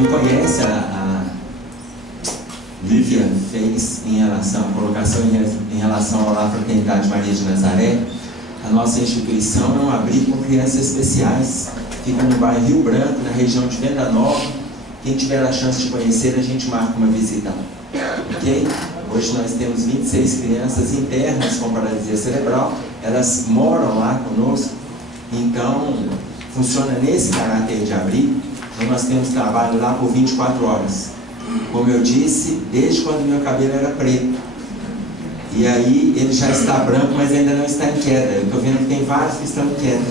me conhece, a Lívia fez em relação, a colocação em relação ao Lar Fraternidade Maria de Nazaré. A nossa instituição é um abrigo com crianças especiais. Fica no bairro Rio Branco, na região de Venda Nova. Quem tiver a chance de conhecer, a gente marca uma visita. Ok? Hoje nós temos 26 crianças internas com paralisia cerebral. Elas moram lá conosco. Então, funciona nesse caráter de abrigo. Então, nós temos trabalho lá por 24 horas. Como eu disse, desde quando meu cabelo era preto. E aí, ele já está branco, mas ainda não está em queda. Eu estou vendo que tem vários que estão em queda.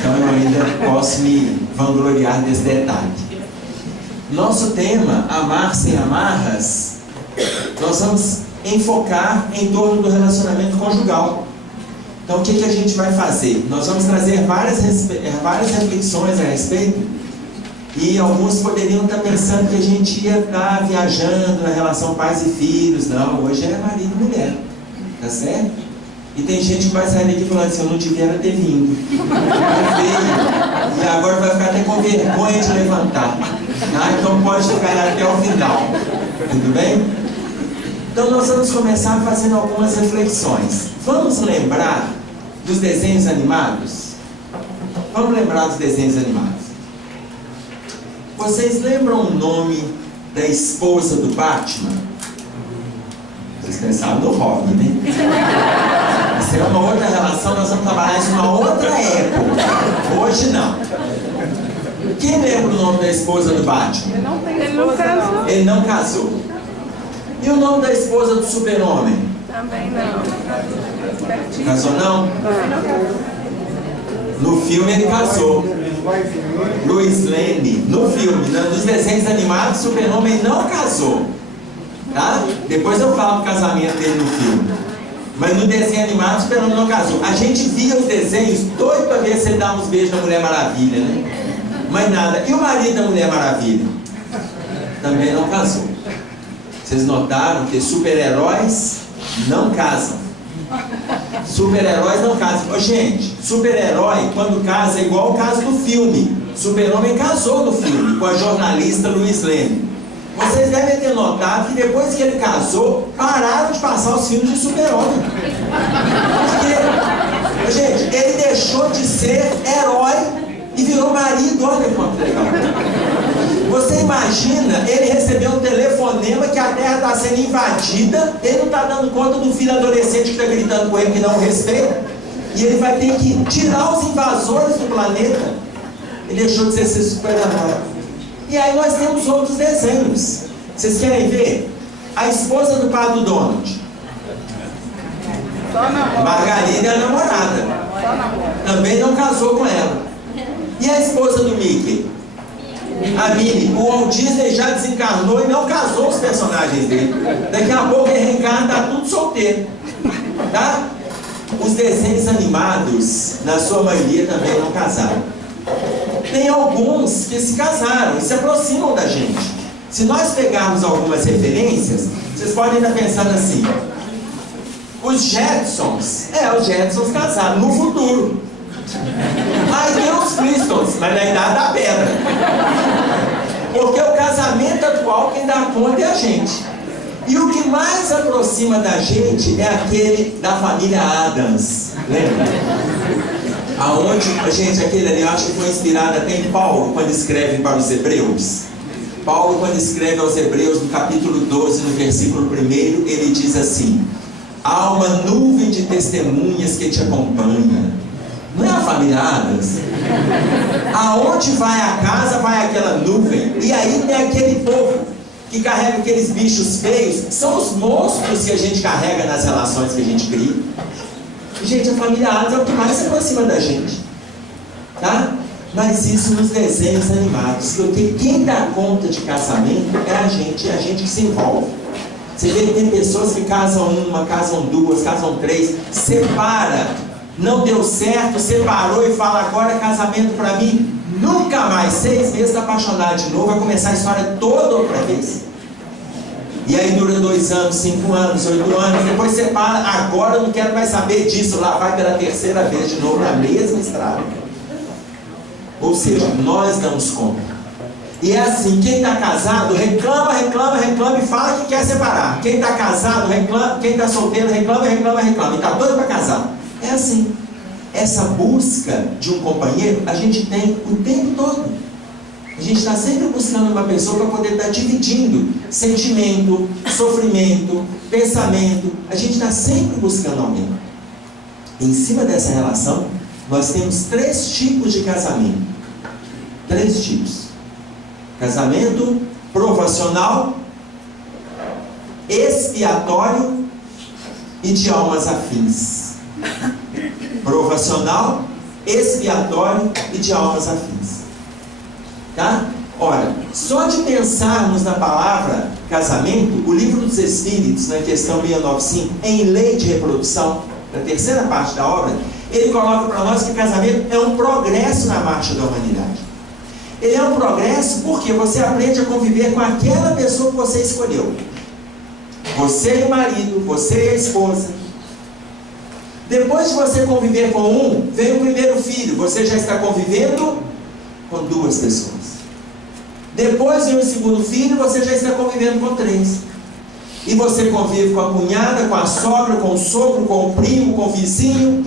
Então, eu ainda posso me vangloriar desse detalhe. Nosso tema, Amar Sem Amarras, nós vamos enfocar em torno do relacionamento conjugal. Então, o que a gente vai fazer? Nós vamos trazer várias reflexões a respeito. E alguns poderiam estar pensando que a gente ia estar viajando na relação pais e filhos. Não, hoje é marido e mulher. Tá certo? E tem gente que vai sair daqui falando assim, eu não devia ter vindo. E agora vai ficar até com vergonha de levantar. Então pode ficar até o final. Tudo bem? Então nós vamos começar fazendo algumas reflexões. Vamos lembrar dos desenhos animados? Vamos lembrar dos desenhos animados. Vocês lembram o nome da esposa do Batman? Vocês pensaram no Robin, né? Isso é uma outra relação, nós vamos trabalhar isso numa outra época. Hoje não. Quem lembra o nome da esposa do Batman? Ele não casou. Ele não casou. E o nome da esposa do Super-Homem? Também não. Casou não? No filme ele casou. Lois Lane, no filme, nos desenhos animados, o Super-Homem não casou. Tá? Depois eu falo do casamento dele no filme. Mas no desenho animado, o Super-Homem não casou. A gente via os desenhos doido para ver se ele dava uns beijos na Mulher Maravilha, né? Mas nada. E o marido da Mulher Maravilha? Também não casou. Vocês notaram que super-heróis não casam. Super-heróis não casam. Ô, gente, super-herói, quando casa, é igual o caso do filme. Super-Homem casou no filme com a jornalista Lois Lane. Vocês devem ter notado que depois que ele casou, pararam de passar os filmes de Super-Homem. Porque, gente, ele deixou de ser herói e virou marido. Olha quanto legal. Você imagina ele receber um telefonema que a Terra está sendo invadida, ele não está dando conta do filho adolescente que está gritando com ele que não o respeita, e ele vai ter que tirar os invasores do planeta. Ele deixou de ser super-herói. E aí nós temos outros desenhos. Vocês querem ver? A esposa do pai do Donald. Margarida é a namorada. Também não casou com ela. E a esposa do Mickey? A Minnie. O Walt Disney já desencarnou e não casou os personagens dele. Daqui a pouco ele reencarna, tá tudo solteiro. Tá? Os desenhos animados, na sua maioria, também não casaram. Tem alguns que se casaram e se aproximam da gente. Se nós pegarmos algumas referências, vocês podem estar pensando assim: os Jetsons casaram no futuro. Aí tem os Flintstones, mas na idade da pedra. Porque o casamento atual, quem dá conta é a gente. E o que mais aproxima da gente é aquele da família Addams. Lembra? Aonde, gente, aquele ali, eu acho que foi inspirado até em Paulo, quando escreve para os Hebreus. Paulo, quando escreve aos Hebreus, no capítulo 12, no versículo 1, ele diz assim: há uma nuvem de testemunhas que te acompanha. Não é a família Addams? Aonde vai a casa, vai aquela nuvem. E aí tem aquele povo que carrega aqueles bichos feios. São os monstros que a gente carrega nas relações que a gente cria. Gente, a família Addams é o que mais se aproxima da gente. Tá? Mas isso nos desenhos animados. Porque quem dá conta de casamento é a gente que se envolve. Você vê que tem pessoas que casam uma, casam duas, casam três, separa. Não deu certo, separou e fala: agora é casamento pra mim, nunca mais. 6 meses apaixonado de novo, vai começar a história toda outra vez. E aí dura 2 anos, 5 anos, 8 anos, depois separa. Agora eu não quero mais saber disso. Lá vai pela 3ª vez de novo na mesma estrada. Ou seja, nós damos conta. E é assim, quem está casado reclama e fala que quer separar. Quem está casado reclama, quem está solteiro reclama e está doido para casar. É assim. Essa busca de um companheiro a gente tem o tempo todo. A gente está sempre buscando uma pessoa para poder estar dividindo sentimento, sofrimento, pensamento. A gente está sempre buscando alguém. Em cima dessa relação, nós temos 3 tipos de casamento. 3 tipos. Casamento provacional, expiatório e de almas afins. Provacional, expiatório e de almas afins. Tá? Ora, só de pensarmos na palavra casamento, o Livro dos Espíritos, na questão 695, em lei de reprodução, na terceira parte da obra, ele coloca para nós que casamento é um progresso na marcha da humanidade. Ele é um progresso porque você aprende a conviver com aquela pessoa que você escolheu. Você e o marido, você e a esposa. Depois de você conviver com um, vem o primeiro filho. Você já está convivendo com 2 pessoas. Depois vem o segundo filho, você já está convivendo com 3. E você convive com a cunhada, com a sogra, com o sogro, com o primo, com o vizinho.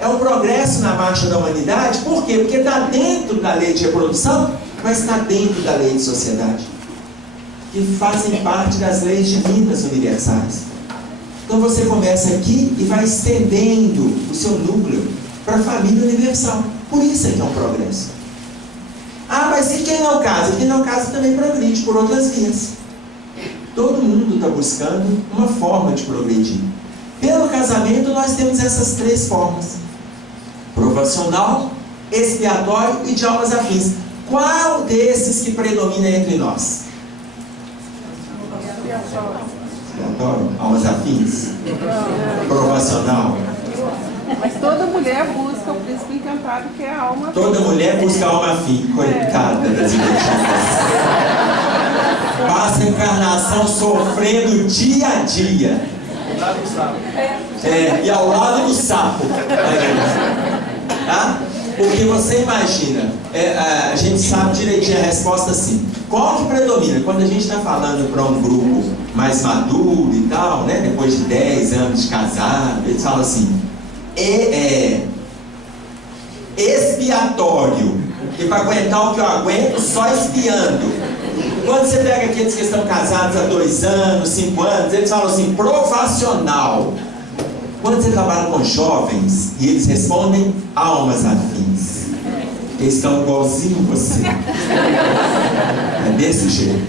É um progresso na marcha da humanidade. Por quê? Porque está dentro da lei de reprodução, mas está dentro da lei de sociedade, que fazem parte das leis divinas universais. Então você começa aqui e vai estendendo o seu núcleo para a família universal. Por isso é que é um progresso. Ah, mas e quem não casa? Quem não casa também progride por outras vias. Todo mundo está buscando uma forma de progredir. Pelo casamento nós temos essas 3 formas: provacional, expiatório e de almas afins. Qual desses que predomina entre nós? Expiatório, almas afins, provacional. Mas toda mulher busca o príncipe encantado, que é a alma. Toda mulher busca a alma afim. Coitada das igrejas. Passa a encarnação sofrendo dia a dia. E ao lado do sapo. Tá? Porque você imagina, a gente sabe direitinho a resposta assim. Qual que predomina? Quando a gente está falando para um grupo mais maduro e tal, né? Depois de 10 anos de casado, eles falam assim: expiatório. E para aguentar o que eu aguento, só espiando. Quando você pega aqueles que estão casados há 2 anos, 5 anos, eles falam assim: provacional. Quando você trabalha com jovens e eles respondem: almas afins. Eles estão igualzinho você. É desse jeito,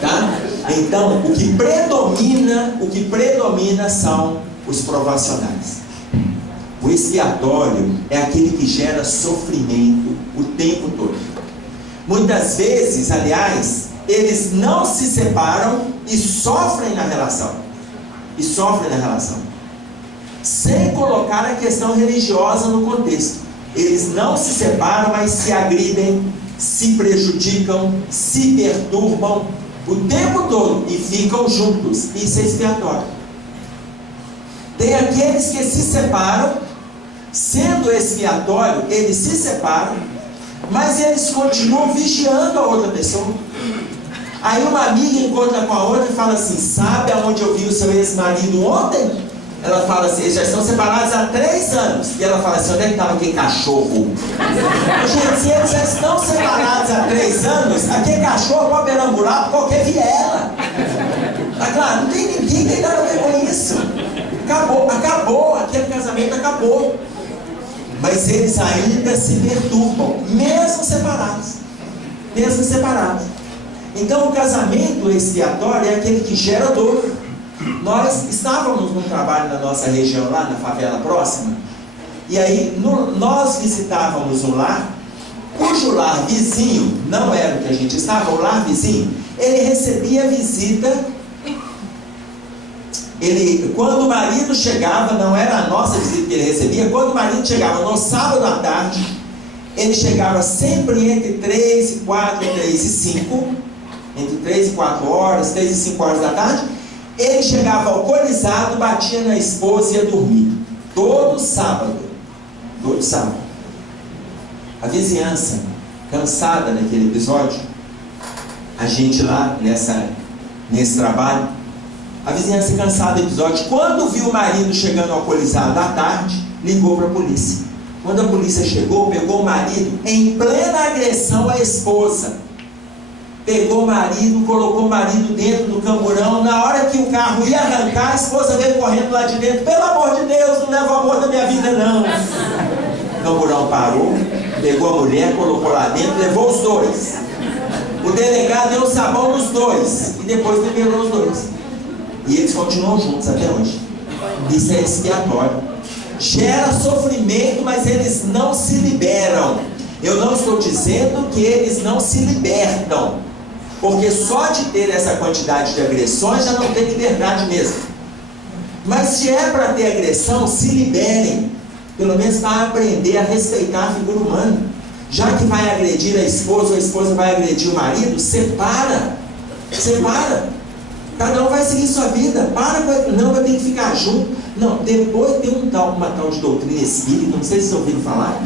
tá? Então, o que predomina são os provacionais. O expiatório é aquele que gera sofrimento o tempo todo. Muitas vezes, aliás, eles não se separam e sofrem na relação. Sem colocar a questão religiosa no contexto. Eles não se separam, mas se agridem, se prejudicam, se perturbam o tempo todo e ficam juntos. Isso é expiatório. Tem aqueles que se separam, sendo expiatório, eles se separam, mas eles continuam vigiando a outra pessoa. Aí uma amiga encontra com a outra e fala assim: sabe aonde eu vi o seu ex-marido ontem? Ela fala assim: eles já estão separados há 3 anos. E ela fala assim: onde é que estava aquele cachorro? Gente, se eles já estão separados há 3 anos, aquele cachorro pode perambular por qualquer viela. Tá claro? Não tem ninguém que tem nada a ver com isso. Acabou, aquele casamento acabou. Mas eles ainda se perturbam, mesmo separados. Então o casamento expiatório é aquele que gera dor. Nós estávamos num trabalho na nossa região, lá na favela próxima, e aí nós visitávamos um lar, cujo lar vizinho, não era o que a gente estava, o lar vizinho, ele recebia visita. Quando o marido chegava, não era a nossa visita que ele recebia, quando o marido chegava no sábado à tarde, ele chegava sempre entre 3 e 4, 3 e 5, entre 3 e 4 horas, 3 e 5 horas da tarde. Ele chegava alcoolizado, batia na esposa e ia dormir. Todo sábado. A vizinhança cansada naquele episódio. A gente lá nesse trabalho, a vizinhança cansada do episódio. Quando viu o marido chegando alcoolizado à tarde, ligou para a polícia. Quando a polícia chegou, pegou o marido em plena agressão à esposa. Pegou o marido, colocou o marido dentro do camburão. Na hora que o carro ia arrancar, a esposa veio correndo lá de dentro. Pelo amor de Deus, não leva o amor da minha vida não. O camburão parou, pegou a mulher, colocou lá dentro, levou os dois. O delegado deu sabão nos dois e depois liberou os dois. E eles continuam juntos até hoje. Isso é expiatório. Gera sofrimento, mas eles não se liberam. Eu não estou dizendo que eles não se libertam, porque só de ter essa quantidade de agressões já não tem liberdade mesmo. Mas se é para ter agressão, se liberem. Pelo menos para aprender a respeitar a figura humana. Já que vai agredir a esposa, ou a esposa vai agredir o marido, separa. Separa. Cada um vai seguir sua vida. Para com... Não, vai ter que ficar junto. Não, depois tem uma tal de doutrina espírita, não sei se vocês ouviram falar.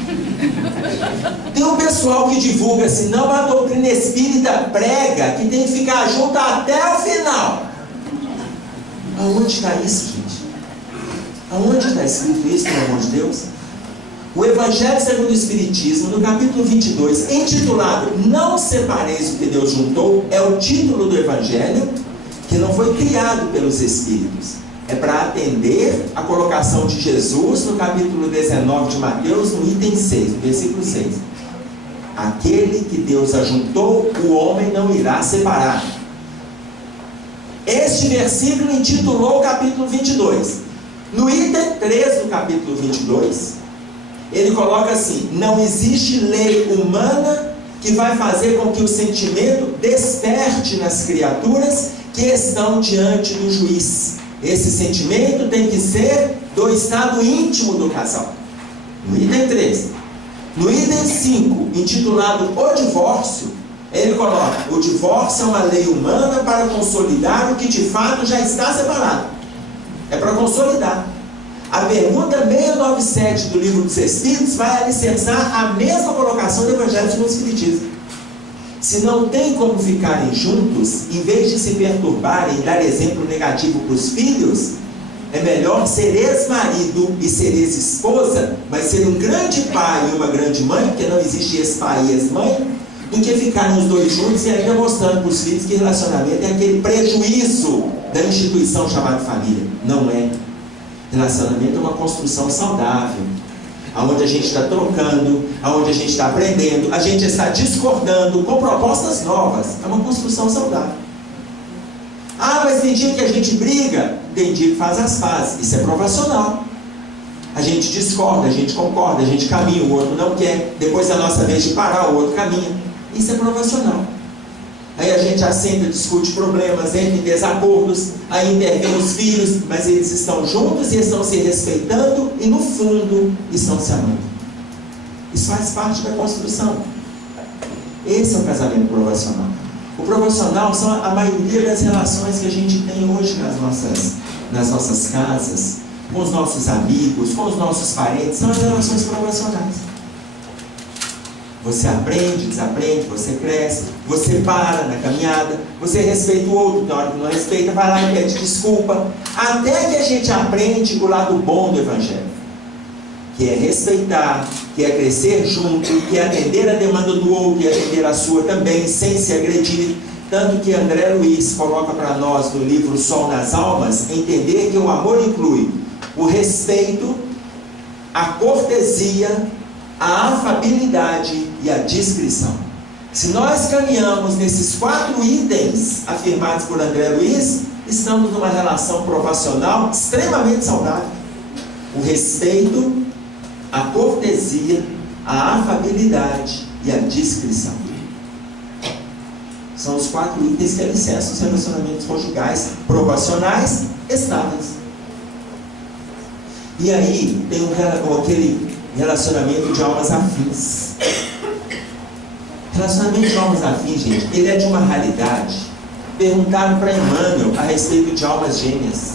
Tem um pessoal que divulga assim, não, a doutrina espírita prega que tem que ficar junto até o final. Aonde está isso, gente? Aonde está escrito isso, pelo amor de Deus? O Evangelho segundo o Espiritismo, no capítulo 22, intitulado Não Separeis o que Deus juntou, é o título do Evangelho, que não foi criado pelos Espíritos. É para atender a colocação de Jesus no capítulo 19 de Mateus, no item 6, no versículo 6. Aquele que Deus ajuntou, o homem não irá separar. Este versículo intitulou o capítulo 22. No item 3 do capítulo 22, ele coloca assim: não existe lei humana que vai fazer com que o sentimento desperte nas criaturas que estão diante do juiz. Esse sentimento tem que ser do estado íntimo do casal. No item 3. No item 5, intitulado O Divórcio, ele coloca: o divórcio é uma lei humana para consolidar o que de fato já está separado. É para consolidar. A pergunta 697 do Livro dos Espíritos vai alicerçar a mesma colocação do Evangelho segundo o Espiritismo. Se não tem como ficarem juntos, em vez de se perturbarem e dar exemplo negativo para os filhos, é melhor ser ex-marido e ser ex-esposa, mas ser um grande pai e uma grande mãe, porque não existe ex-pai e ex-mãe, do que ficarem os dois juntos e ainda mostrando para os filhos que relacionamento é aquele prejuízo da instituição chamada família. Não é. Relacionamento é uma construção saudável, onde a gente está trocando, onde a gente está aprendendo, a gente está discordando com propostas novas. É uma construção saudável. Ah, mas tem dia que a gente briga, tem dia que faz as pazes. Isso é provacional. A gente discorda, a gente concorda, a gente caminha, o outro não quer. Depois da nossa vez de parar, o outro caminha. Isso é provacional. Aí a gente assenta, discute problemas, entra em desacordos, aí intervém os filhos, mas eles estão juntos e estão se respeitando e no fundo estão se amando. Isso faz parte da construção. Esse é o casamento provacional. O provacional são a maioria das relações que a gente tem hoje nas nossas casas, com os nossos amigos, com os nossos parentes, são as relações provacionais. Você aprende, desaprende, você cresce, você para na caminhada, você respeita o outro, na hora que não respeita, vai lá e pede desculpa, até que a gente aprende o lado bom do Evangelho, que é respeitar, que é crescer junto, que é atender a demanda do outro e atender a sua também, sem se agredir. Tanto que André Luiz coloca para nós no livro Sol nas Almas, entender que o amor inclui o respeito, a cortesia, a afabilidade e a discrição. Se nós caminhamos nesses 4 itens afirmados por André Luiz, estamos numa relação provacional extremamente saudável. O respeito, a cortesia, a afabilidade e a discrição. São os 4 itens que alicerçam os relacionamentos conjugais provacionais estáveis. E aí tem aquele relacionamento de almas afins. Relacionamento de almas afins, gente, ele é de uma raridade. Perguntaram para Emmanuel a respeito de almas gêmeas.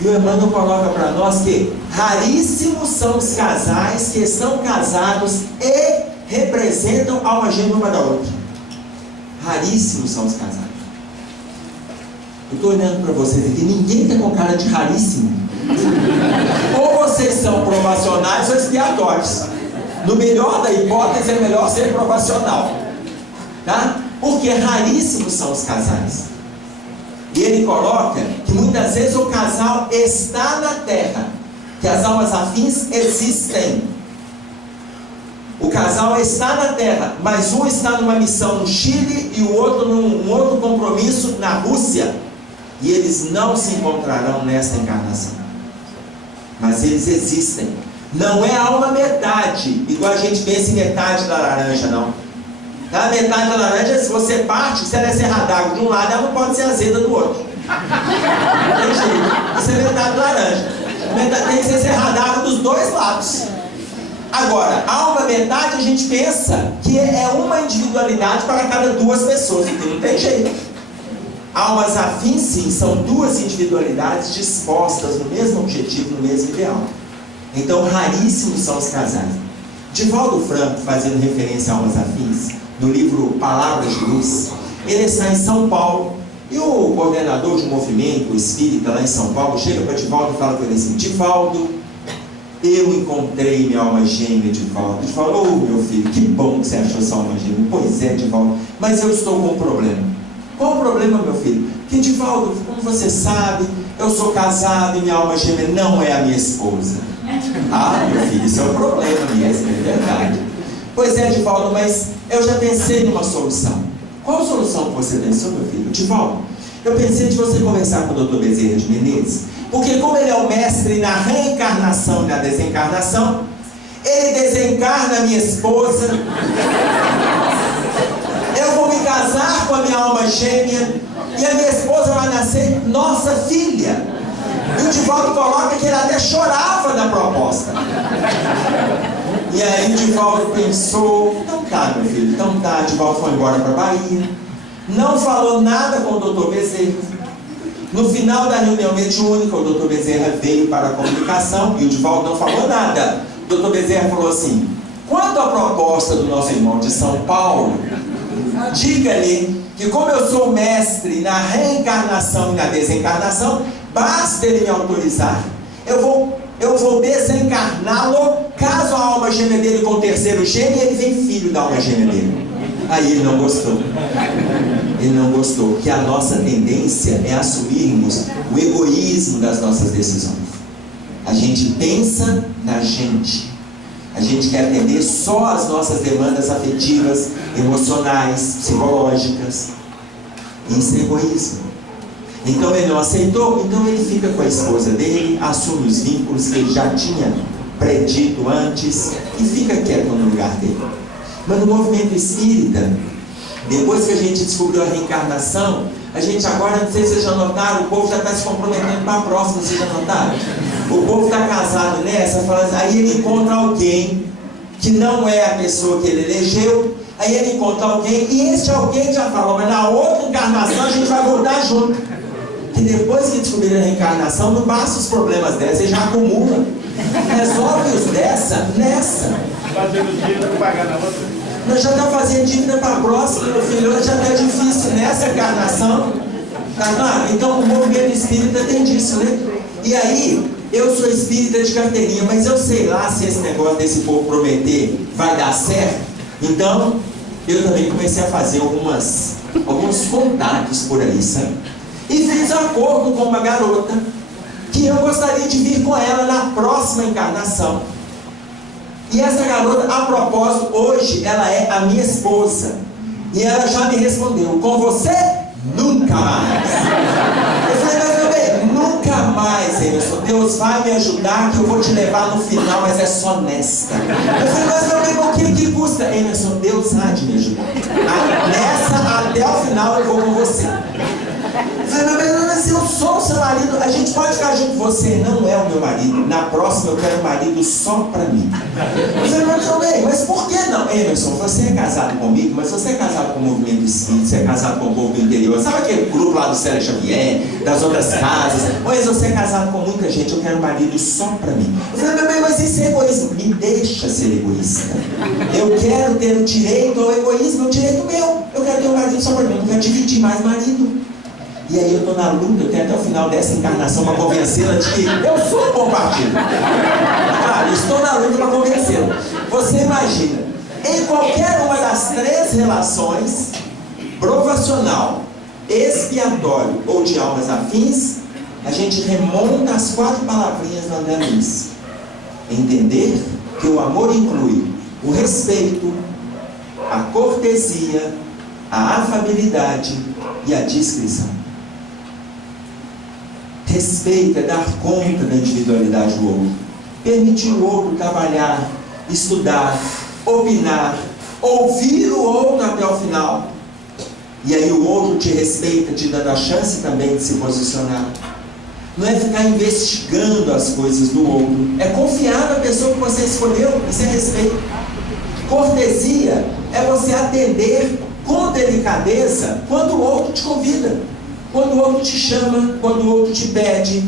E o Emmanuel coloca para nós que raríssimos são os casais que estão casados e representam alma gêmea uma da outra. Raríssimos são os casais. Eu estou olhando para vocês aqui, ninguém está com cara de raríssimo. Ou vocês são provacionais ou expiatórios. No melhor da hipótese, é melhor ser provacional. Tá? Porque raríssimos são os casais. E ele coloca que muitas vezes o casal está na terra, que as almas afins existem. O casal está na terra, mas um está numa missão no Chile e o outro num outro compromisso na Rússia. E eles não se encontrarão nesta encarnação. Mas eles existem. Não é alma metade, igual a gente pensa em metade da laranja, não. A metade da laranja, se você parte, se ela é serra d'água de um lado, ela não pode ser azeda do outro. Não tem jeito. Isso é metade da laranja. Tem que ser serra d'água dos dois lados. Agora, alma metade, a gente pensa que é uma individualidade para cada duas pessoas, então não tem jeito. Almas afins, sim, são duas individualidades dispostas no mesmo objetivo, no mesmo ideal. Então, raríssimos são os casais. Divaldo Franco, fazendo referência a almas afins, no livro Palavras de Luz, ele está em São Paulo, e o coordenador de um movimento espírita lá em São Paulo chega para Divaldo e fala para ele assim: Divaldo, eu encontrei minha alma gêmea, Divaldo. Ele fala: ô meu filho, que bom que você achou sua alma gêmea. Pois é, Divaldo, mas eu estou com um problema. Qual o problema, meu filho? Que, Divaldo, como você sabe, eu sou casado e minha alma gêmea não é a minha esposa. Ah, meu filho, isso é um problema mesmo, é verdade. Pois é, Divaldo, mas eu já pensei numa solução. Qual solução que você pensou, meu filho? Divaldo, eu pensei de você conversar com o Dr. Bezerra de Menezes, porque como ele é o mestre na reencarnação e na desencarnação, ele desencarna a minha esposa, eu vou me casar com a minha alma gêmea, e a minha esposa vai nascer nossa filha. E o Divaldo coloca que ele até chorava na proposta. E aí o Divaldo pensou: então tá, meu filho, então tá. Divaldo foi embora para a Bahia, não falou nada com o Dr. Bezerra. No final da reunião mediúnica, o Dr. Bezerra veio para a comunicação e o Divaldo não falou nada. O Dr. Bezerra falou assim: quanto à proposta do nosso irmão de São Paulo, diga-lhe que, como eu sou mestre na reencarnação e na desencarnação, basta ele me autorizar, eu vou desencarná-lo, caso a alma gêmea dele com o terceiro gêmeo, ele vem filho da alma gêmea dele. Aí ele não gostou. Ele não gostou, porque a nossa tendência é assumirmos o egoísmo das nossas decisões. A gente pensa na gente. A gente quer atender só as nossas demandas afetivas, emocionais, psicológicas. Isso é egoísmo. Então ele não aceitou, então ele fica com a esposa dele, assume os vínculos que ele já tinha predito antes e fica quieto no lugar dele. Mas no movimento espírita, depois que a gente descobriu a reencarnação, a gente agora, não sei se vocês já notaram, o povo já está se comprometendo para a próxima, vocês já notaram? O povo está casado nessa, aí ele encontra alguém que não é a pessoa que ele elegeu, aí ele encontra alguém, e esse alguém já falou: mas na outra encarnação a gente vai voltar junto. Que depois que descobrir a reencarnação, não basta os problemas dessa, ele já acumula. Resolve-os dessa, nessa. Fazendo dívida para pagar na outra. Nós já estamos fazendo dívida para a próxima, meu filho, já está difícil nessa encarnação. Tá claro? Então o movimento espírita tem disso, né? E aí, eu sou espírita de carteirinha, mas eu sei lá se esse negócio desse povo prometer vai dar certo. Então, eu também comecei a fazer alguns contatos por aí, sabe? E fiz acordo com uma garota que eu gostaria de vir com ela na próxima encarnação. E essa garota, a propósito, hoje ela é a minha esposa. E ela já me respondeu: com você, nunca mais. Eu falei: mas meu bem, nunca mais, Emerson. Deus vai me ajudar, que eu vou te levar no final, mas é só nesta. Eu falei: mas meu bem, o que custa? Emerson, Deus há de me ajudar. Nessa, até o final, eu vou com você. Eu falei: mas eu sou o seu marido, a gente pode ficar junto. Você não é o meu marido, na próxima eu quero um marido só para mim. Eu falei: mas por que não? Emerson, você é casado comigo, mas você é casado com o movimento espírita, você é casado com o povo do interior, sabe aquele grupo lá do Célio Xavier, das outras casas? Mas você é casado com muita gente, eu quero um marido só para mim. Eu falei: mas isso é egoísmo. me deixa ser egoísta. Eu quero ter o direito ao egoísmo, é um direito meu. Eu quero ter um marido só para mim, eu não quero dividir mais marido. E aí eu estou na luta, eu tenho até o final dessa encarnação para convencê-la de que eu sou um bom partido. Claro, estou na luta para convencê-la. Você imagina, em qualquer uma das 3 relações, provacional, expiatório ou de almas afins, a gente remonta as 4 palavrinhas do André Luiz. Entender que o amor inclui o respeito, a cortesia, a afabilidade e a discrição. Respeito é dar conta da individualidade do outro, permitir o outro trabalhar, estudar, opinar, ouvir o outro até o final. E aí o outro te respeita, te dando a chance também de se posicionar. Não é ficar investigando as coisas do outro, é confiar na pessoa que você escolheu, isso é respeito. Cortesia é você atender com delicadeza quando o outro te convida, quando o outro te chama, quando o outro te pede.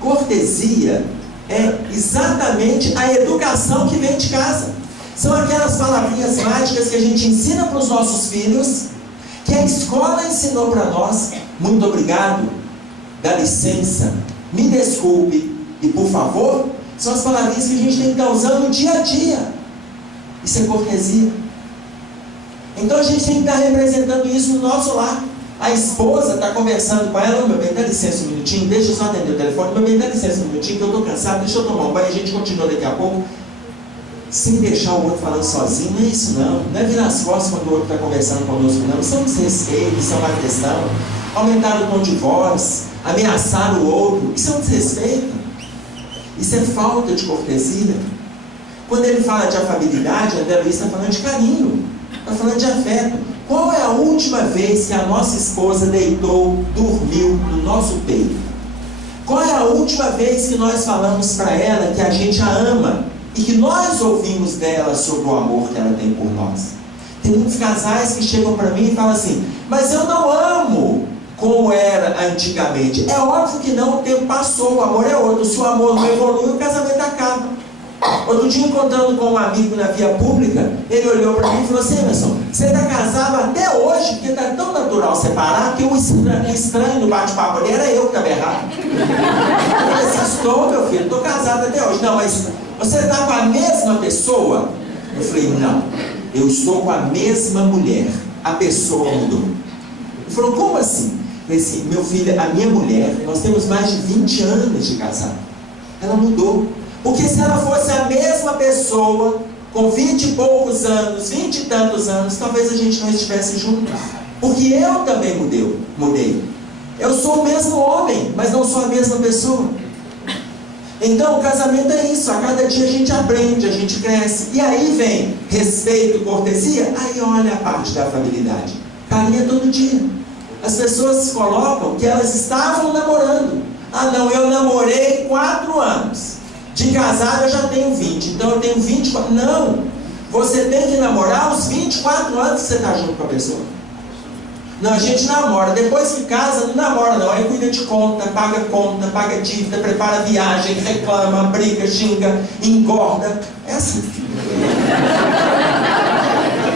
Cortesia é exatamente a educação que vem de casa. São aquelas palavrinhas mágicas que a gente ensina para os nossos filhos, que a escola ensinou para nós. Muito obrigado, dá licença, me desculpe e por favor. São as palavrinhas que a gente tem que estar usando no dia a dia. Isso é cortesia. Então a gente tem que estar representando isso no nosso lar. A esposa está conversando com ela: meu bem, dá licença um minutinho, deixa eu só atender o telefone, meu bem, dá licença um minutinho que eu estou cansado, deixa eu tomar um banho, a gente continua daqui a pouco. Sem deixar o outro falando sozinho. Não é isso não, não é virar as costas quando o outro está conversando conosco não. Isso é um desrespeito, isso é uma questão. Aumentar o tom de voz, ameaçar o outro, isso é um desrespeito. Isso é falta de cortesia. Quando ele fala de afabilidade, André Luiz está falando de carinho, está falando de afeto. Qual é a última vez que a nossa esposa deitou, dormiu no nosso peito? Qual é a última vez que nós falamos para ela que a gente a ama e que nós ouvimos dela sobre o amor que ela tem por nós? Tem muitos casais que chegam para mim e falam assim: mas eu não amo como era antigamente. É óbvio que não, o tempo passou, o amor é outro. Se o amor não evolui, o casamento acaba. Outro dia, encontrando com um amigo na via pública, ele olhou para mim e falou assim: Emerson, você está casado até hoje, porque está tão natural separar, que o estranho no bate-papo ali era eu que estava errado. Eu falei assim: estou, meu filho, estou casado até hoje. Não, mas você está com a mesma pessoa? Eu falei: não, eu estou com a mesma mulher, a pessoa mudou. Ele falou: como assim? Eu falei assim: meu filho, a minha mulher, nós temos mais de 20 anos de casado, ela mudou. Porque se ela fosse a mesma pessoa, com 20 e poucos anos, 20 e tantos anos, talvez a gente não estivesse juntos. Porque eu também mudei. Eu sou o mesmo homem, mas não sou a mesma pessoa. Então o casamento é isso, a cada dia a gente aprende, a gente cresce. E aí vem respeito, cortesia, aí olha a parte da afabilidade. Carinha todo dia. As pessoas colocam que elas estavam namorando. Ah não, eu namorei 4 anos. De casado eu já tenho 20, então eu tenho 24. Não, você tem que namorar os 24 anos que você está junto com a pessoa. Não, a gente namora, depois que casa não namora não, aí cuida de conta, paga dívida, prepara viagem, reclama, briga, xinga, engorda. É assim.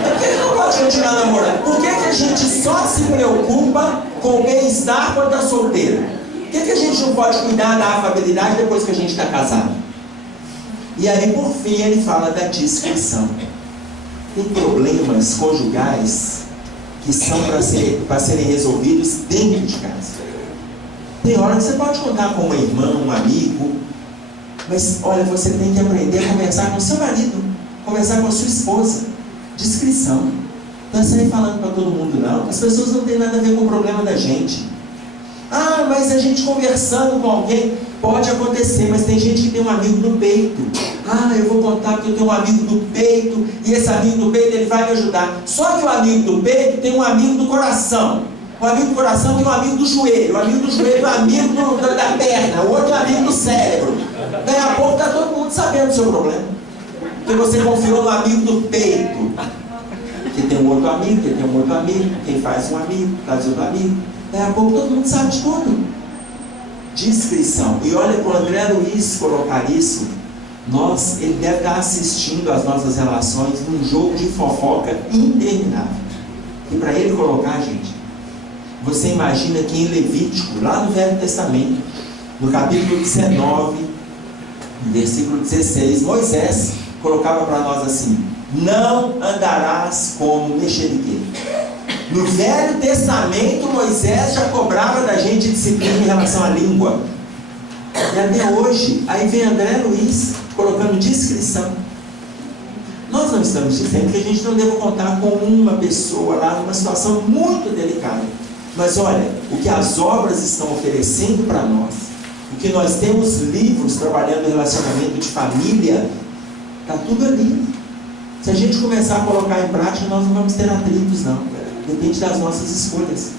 Por que não pode continuar namorando? Por que a gente só se preocupa com o bem-estar quando está solteiro? Por que a gente não pode cuidar da afabilidade depois que a gente está casado? E aí, por fim, ele fala da discrição. Tem problemas conjugais que são para serem resolvidos dentro de casa. Tem hora que você pode contar com uma irmã, um amigo, mas olha, você tem que aprender a conversar com o seu marido, conversar com a sua esposa. Discrição. Não é sair falando para todo mundo, não. As pessoas não têm nada a ver com o problema da gente. Ah, mas a gente conversando com alguém, pode acontecer, mas tem gente que tem um amigo do peito. Ah, eu vou contar que eu tenho um amigo do peito, e esse amigo do peito ele vai me ajudar. Só que o amigo do peito tem um amigo do coração. O amigo do coração tem um amigo do joelho. O amigo do joelho é um amigo da perna. O outro é um amigo do cérebro. Daí a pouco está todo mundo sabendo do seu problema. Porque você confiou no amigo do peito. Que tem um outro amigo, que tem um outro amigo, quem faz um amigo, faz outro amigo. Daí a pouco todo mundo sabe de tudo. Discrição. E olha, para o André Luiz colocar isso, ele deve estar assistindo às nossas relações num jogo de fofoca interminável. E para ele colocar, gente, você imagina que em Levítico, lá no Velho Testamento, no capítulo 19, versículo 16, Moisés colocava para nós assim: não andarás como mexeriqueiro. No Velho Testamento, Moisés já cobrava da gente disciplina em relação à língua. E até hoje, aí vem André Luiz colocando descrição. Nós não estamos dizendo que a gente não deva contar com uma pessoa lá numa situação muito delicada. Mas olha, o que as obras estão oferecendo para nós, o que nós temos livros trabalhando relacionamento de família, está tudo ali. Se a gente começar a colocar em prática, nós não vamos ter atritos, não. Depende das nossas escolhas.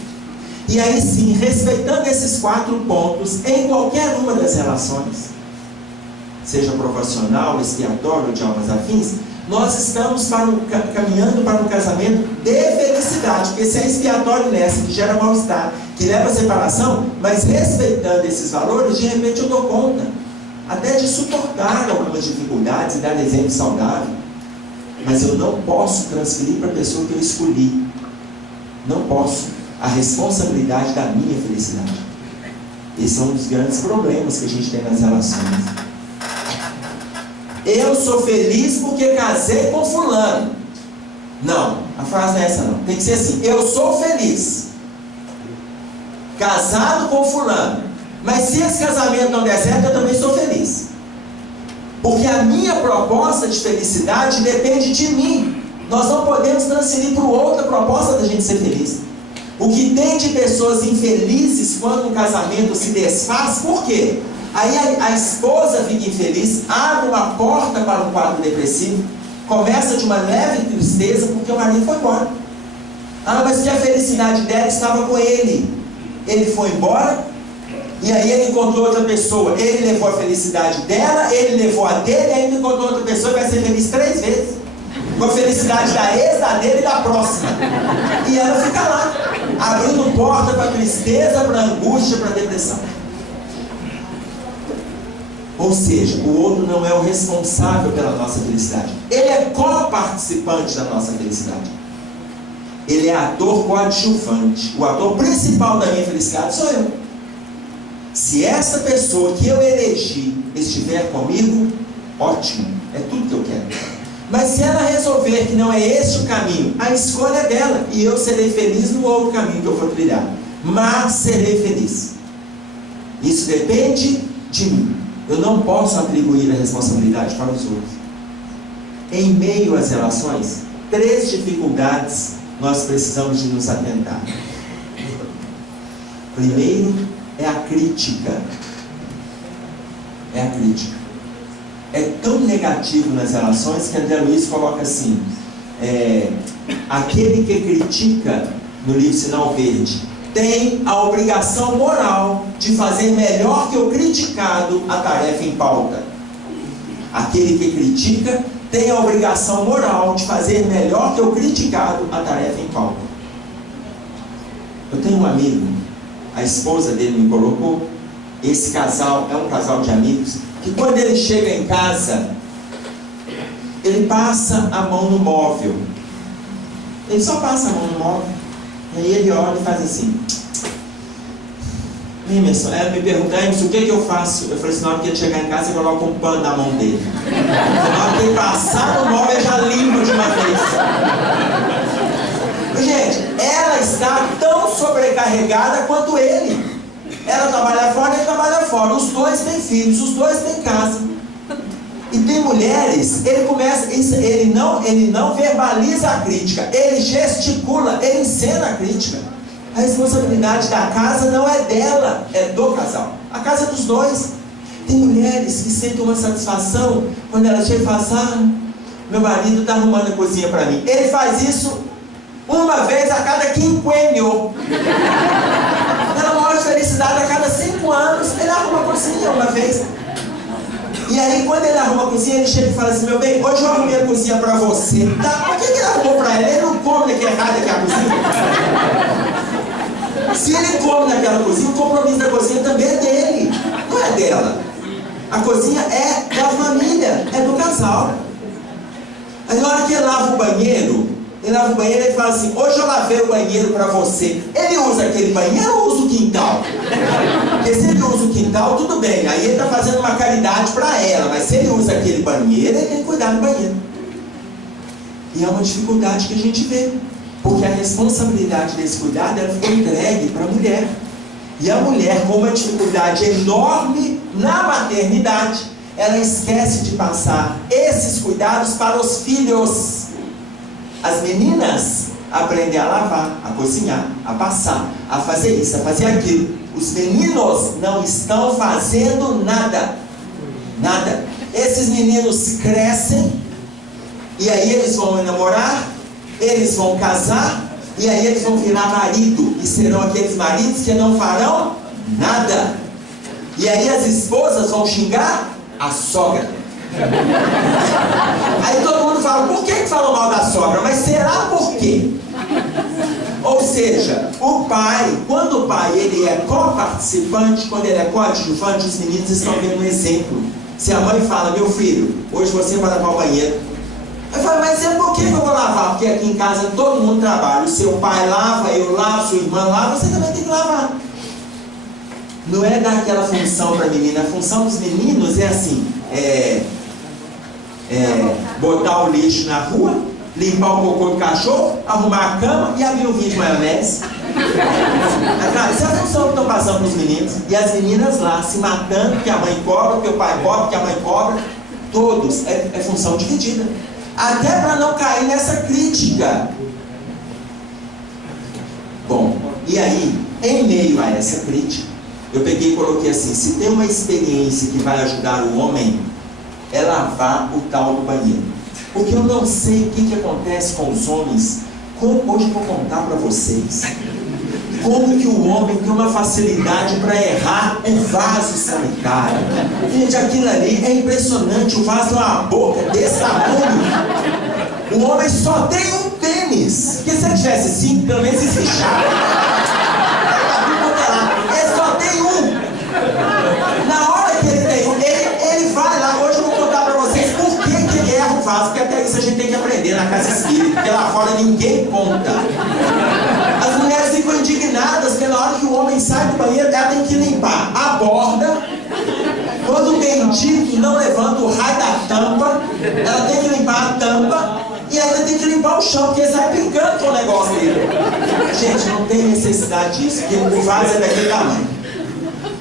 E aí sim, respeitando esses 4 pontos em qualquer uma das relações, seja profissional, expiatório, de almas afins, nós estamos caminhando para um casamento de felicidade. Porque se é expiatório nessa, que gera mal-estar, que leva à separação, mas respeitando esses valores, de repente eu dou conta até de suportar algumas dificuldades e dar exemplo saudável. Mas eu não posso transferir para a pessoa que eu escolhi. Não posso. A responsabilidade da minha felicidade. Esse é um dos grandes problemas que a gente tem nas relações. Eu sou feliz porque casei com fulano. Não, a frase não é essa não. Tem que ser assim: eu sou feliz casado com fulano, mas se esse casamento não der certo, eu também sou feliz. Porque a minha proposta de felicidade depende de mim. Nós não podemos transferir para o outro a proposta da gente ser feliz. O que tem de pessoas infelizes quando um casamento se desfaz, por quê? Aí a esposa fica infeliz, abre uma porta para um quadro depressivo, começa de uma leve tristeza porque o marido foi embora. Ah, mas que a felicidade dela estava com ele. Ele foi embora, e aí ele encontrou outra pessoa. Ele levou a felicidade dela, ele levou a dele, e ainda encontrou outra pessoa e vai ser feliz 3 vezes. Com a felicidade da ex, da dele e da próxima. E ela fica lá, abrindo porta para tristeza, para angústia, para depressão. Ou seja, o outro não é o responsável pela nossa felicidade. Ele é co-participante da nossa felicidade. Ele é ator coadjuvante. O ator principal da minha felicidade sou eu. Se essa pessoa que eu elegi estiver comigo, ótimo, é tudo que eu quero. Mas se ela resolver que não é este o caminho, a escolha é dela, e eu serei feliz no outro caminho que eu for trilhar. Mas serei feliz. Isso depende de mim. Eu não posso atribuir a responsabilidade para os outros. Em meio às relações, 3 dificuldades nós precisamos de nos atentar. Primeiro é a crítica. É a crítica. É tão negativo nas relações que André Luiz coloca assim: aquele que critica, no livro Sinal Verde, tem a obrigação moral de fazer melhor que o criticado a tarefa em pauta. Aquele que critica tem a obrigação moral de fazer melhor que o criticado a tarefa em pauta. Eu tenho um amigo, a esposa dele me colocou, esse casal é um casal de amigos, que quando ele chega em casa, ele passa a mão no móvel. Ele só passa a mão no móvel. E aí ele olha e faz assim. Emerson, ela me perguntou: Emerson, o que eu faço? Eu falei assim: na hora que ele chegar em casa, eu coloco um pano na mão dele. Na hora que ele passar no móvel, eu já limpo de uma vez. Gente, ela está tão sobrecarregada quanto ele. Ela trabalha fora, ele trabalha fora. Os dois têm filhos, os dois têm casa. E tem mulheres, ele não verbaliza a crítica, ele gesticula, ele encena a crítica. A responsabilidade da casa não é dela, é do casal. A casa é dos dois. Tem mulheres que sentem uma satisfação quando ela chega e fala assim: meu marido está arrumando a cozinha para mim. Ele faz isso uma vez a cada quinquênio. Ela mostra felicidade a cada 5 anos. Ele arruma a cozinha uma vez. E aí quando ele arruma a cozinha, ele chega e fala assim: meu bem, hoje eu arrumei a cozinha para você. Tá? Por que ele arrumou para ela? Ele não come daqui errado aqui a cozinha. Se ele come naquela cozinha, o compromisso da cozinha também é dele, não é dela. A cozinha é da família, é do casal. Aí na hora que ele lava o banheiro, ele fala assim: hoje eu lavei o banheiro para você. Ele usa aquele banheiro ou usa o quintal? Porque se ele usa o quintal, tudo bem, aí ele está fazendo uma caridade para ela. Mas se ele usa aquele banheiro, ele tem que cuidar do banheiro. E é uma dificuldade que a gente vê, porque a responsabilidade desse cuidado ela ficou entregue para a mulher. E a mulher, com uma dificuldade enorme na maternidade, ela esquece de passar esses cuidados para os filhos. As meninas aprendem a lavar, a cozinhar, a passar, a fazer isso, a fazer aquilo. Os meninos não estão fazendo nada. Nada. Esses meninos crescem, e aí eles vão namorar, eles vão casar, e aí eles vão virar marido, e serão aqueles maridos que não farão nada. E aí as esposas vão xingar a sogra. Aí todo mundo fala: por que falam mal da sogra? Mas será por quê? Ou seja, o pai, quando o pai ele é coparticipante, quando ele é coadjuvante, os meninos estão vendo um exemplo. Se a mãe fala: meu filho, hoje você vai lavar o banheiro. Eu falo: mas por que eu vou lavar? Porque aqui em casa todo mundo trabalha. O seu pai lava, eu lavo, sua irmã lava, você também tem que lavar. Não é dar aquela função para a menina. A função dos meninos é assim: botar o lixo na rua, limpar o cocô do cachorro, arrumar a cama e abrir um vinho de maionese. Essa é a função que estão passando para os meninos. E as meninas lá se matando, porque a mãe cobra, porque o pai cobra, porque a mãe cobra. Todos, é função dividida. Até para não cair nessa crítica. Bom, e aí, em meio a essa crítica, eu peguei e coloquei assim: se tem uma experiência que vai ajudar o homem, é lavar o tal do banheiro. Porque eu não sei o que acontece com os homens. Hoje eu vou contar para vocês como que o homem tem uma facilidade para errar um vaso sanitário. Gente, aquilo ali é impressionante. O vaso tem uma boca desse tamanho. O homem só tem um pênis. Porque se ele tivesse 5, pelo menos se fechava. Ele só tem um. Na hora que ele tem um, ele vai lá. Hoje eu vou contar para vocês por que ele erra o vaso. Porque até isso a gente tem que aprender na casa espírita. Porque lá fora ninguém conta. As mulheres ficam indignadas porque na hora que o homem sai do banheiro, ela tem que limpar a borda. Quando o bendito não levanta o raio da tampa, ela tem que limpar a tampa. E ainda tem que limpar o chão, porque sai picando com o negócio dele. Gente, não tem necessidade disso, porque o vaso é daquele tamanho.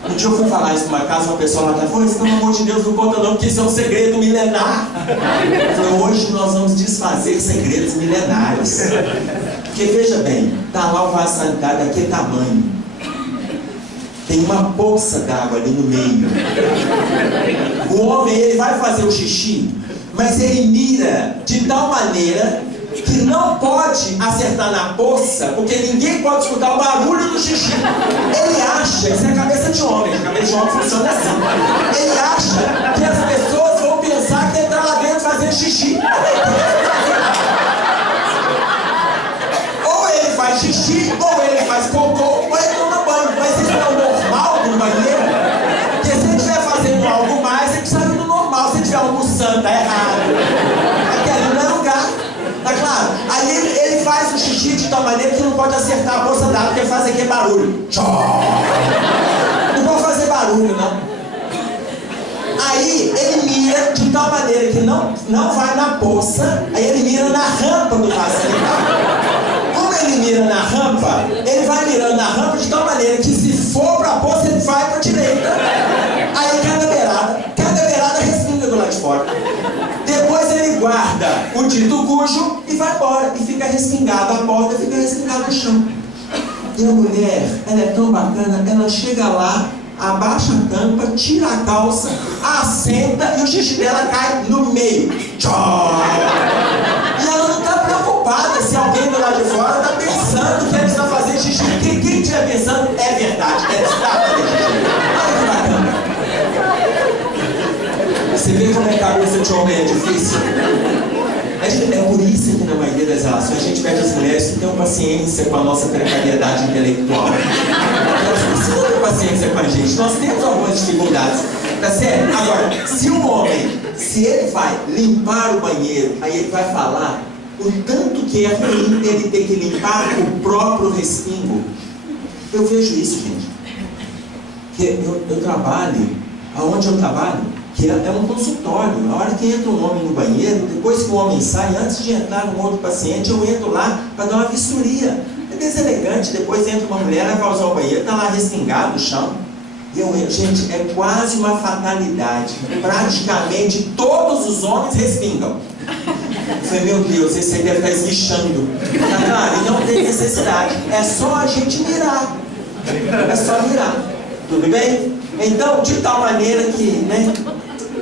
Um dia eu fui falar isso numa casa, uma pessoa lá falou: pelo amor de Deus, não conta não, porque isso é um segredo milenar. Eu falei: hoje nós vamos desfazer segredos milenários. Porque veja bem, está lá o vaso sanitário daquele tamanho. Tem uma poça d'água ali no meio. O homem, ele vai fazer o xixi, mas ele mira de tal maneira que não pode acertar na poça, porque ninguém pode escutar o barulho do xixi. Ele acha, isso é a cabeça de homem, a cabeça de homem funciona assim. Ele acha que as pessoas vão pensar que ele está lá dentro fazendo xixi. Ou ele faz xixi, ou ele faz cocô, ou ele toma banho. Mas isso é o normal do banheiro? Porque se ele estiver fazendo algo mais, ele precisa do normal. Se ele estiver almoçando, tá errado. Aquele não é lugar. Tá claro? Aí ele faz o xixi de tal maneira que não pode acertar a bolsa d'água, porque ele faz aquele barulho. Não pode fazer barulho, não. Aí ele mira de tal maneira que não vai na poça, aí ele mira na rampa do vaso sanitário. Como ele mira na rampa, ele vai mirando na rampa de tal maneira que se for pra poça, ele vai pra direita. Aí cada beirada respinga do lado de fora. Depois ele guarda o dito cujo e vai embora. E fica respingado a porta, fica respingado no chão. E a mulher, ela é tão bacana, ela chega lá, abaixa a tampa, tira a calça, assenta e o xixi dela cai no meio. Tchau! E ela não está preocupada se alguém do lado de fora está pensando que ela está fazendo xixi. Porque quem estiver pensando é verdade, ela está fazendo xixi. Olha que bacana. Você vê como a cabeça de homem é difícil? É por isso que na maioria das relações a gente pede às mulheres que tenham paciência com a nossa precariedade intelectual. Elas precisam ter paciência com a gente. Nós temos algumas dificuldades. Tá certo? Agora, se um homem, se ele vai limpar o banheiro, aí ele vai falar o tanto que é ruim ele ter que limpar o próprio respingo. Eu vejo isso, gente. Que eu trabalho, aonde eu trabalho, que é um consultório. A hora que entra um homem no banheiro, depois que o homem sai, antes de entrar no outro paciente, eu entro lá para dar uma vistoria. É deselegante, depois entra uma mulher, ela vai usar o banheiro, está lá respingado no chão. E eu entro, gente, é quase uma fatalidade. Praticamente todos os homens respingam. Eu falei, meu Deus, esse aí deve estar esguichando. Claro, e não tem necessidade. É só a gente mirar. É só mirar. Tudo bem? Então, de tal maneira que, né?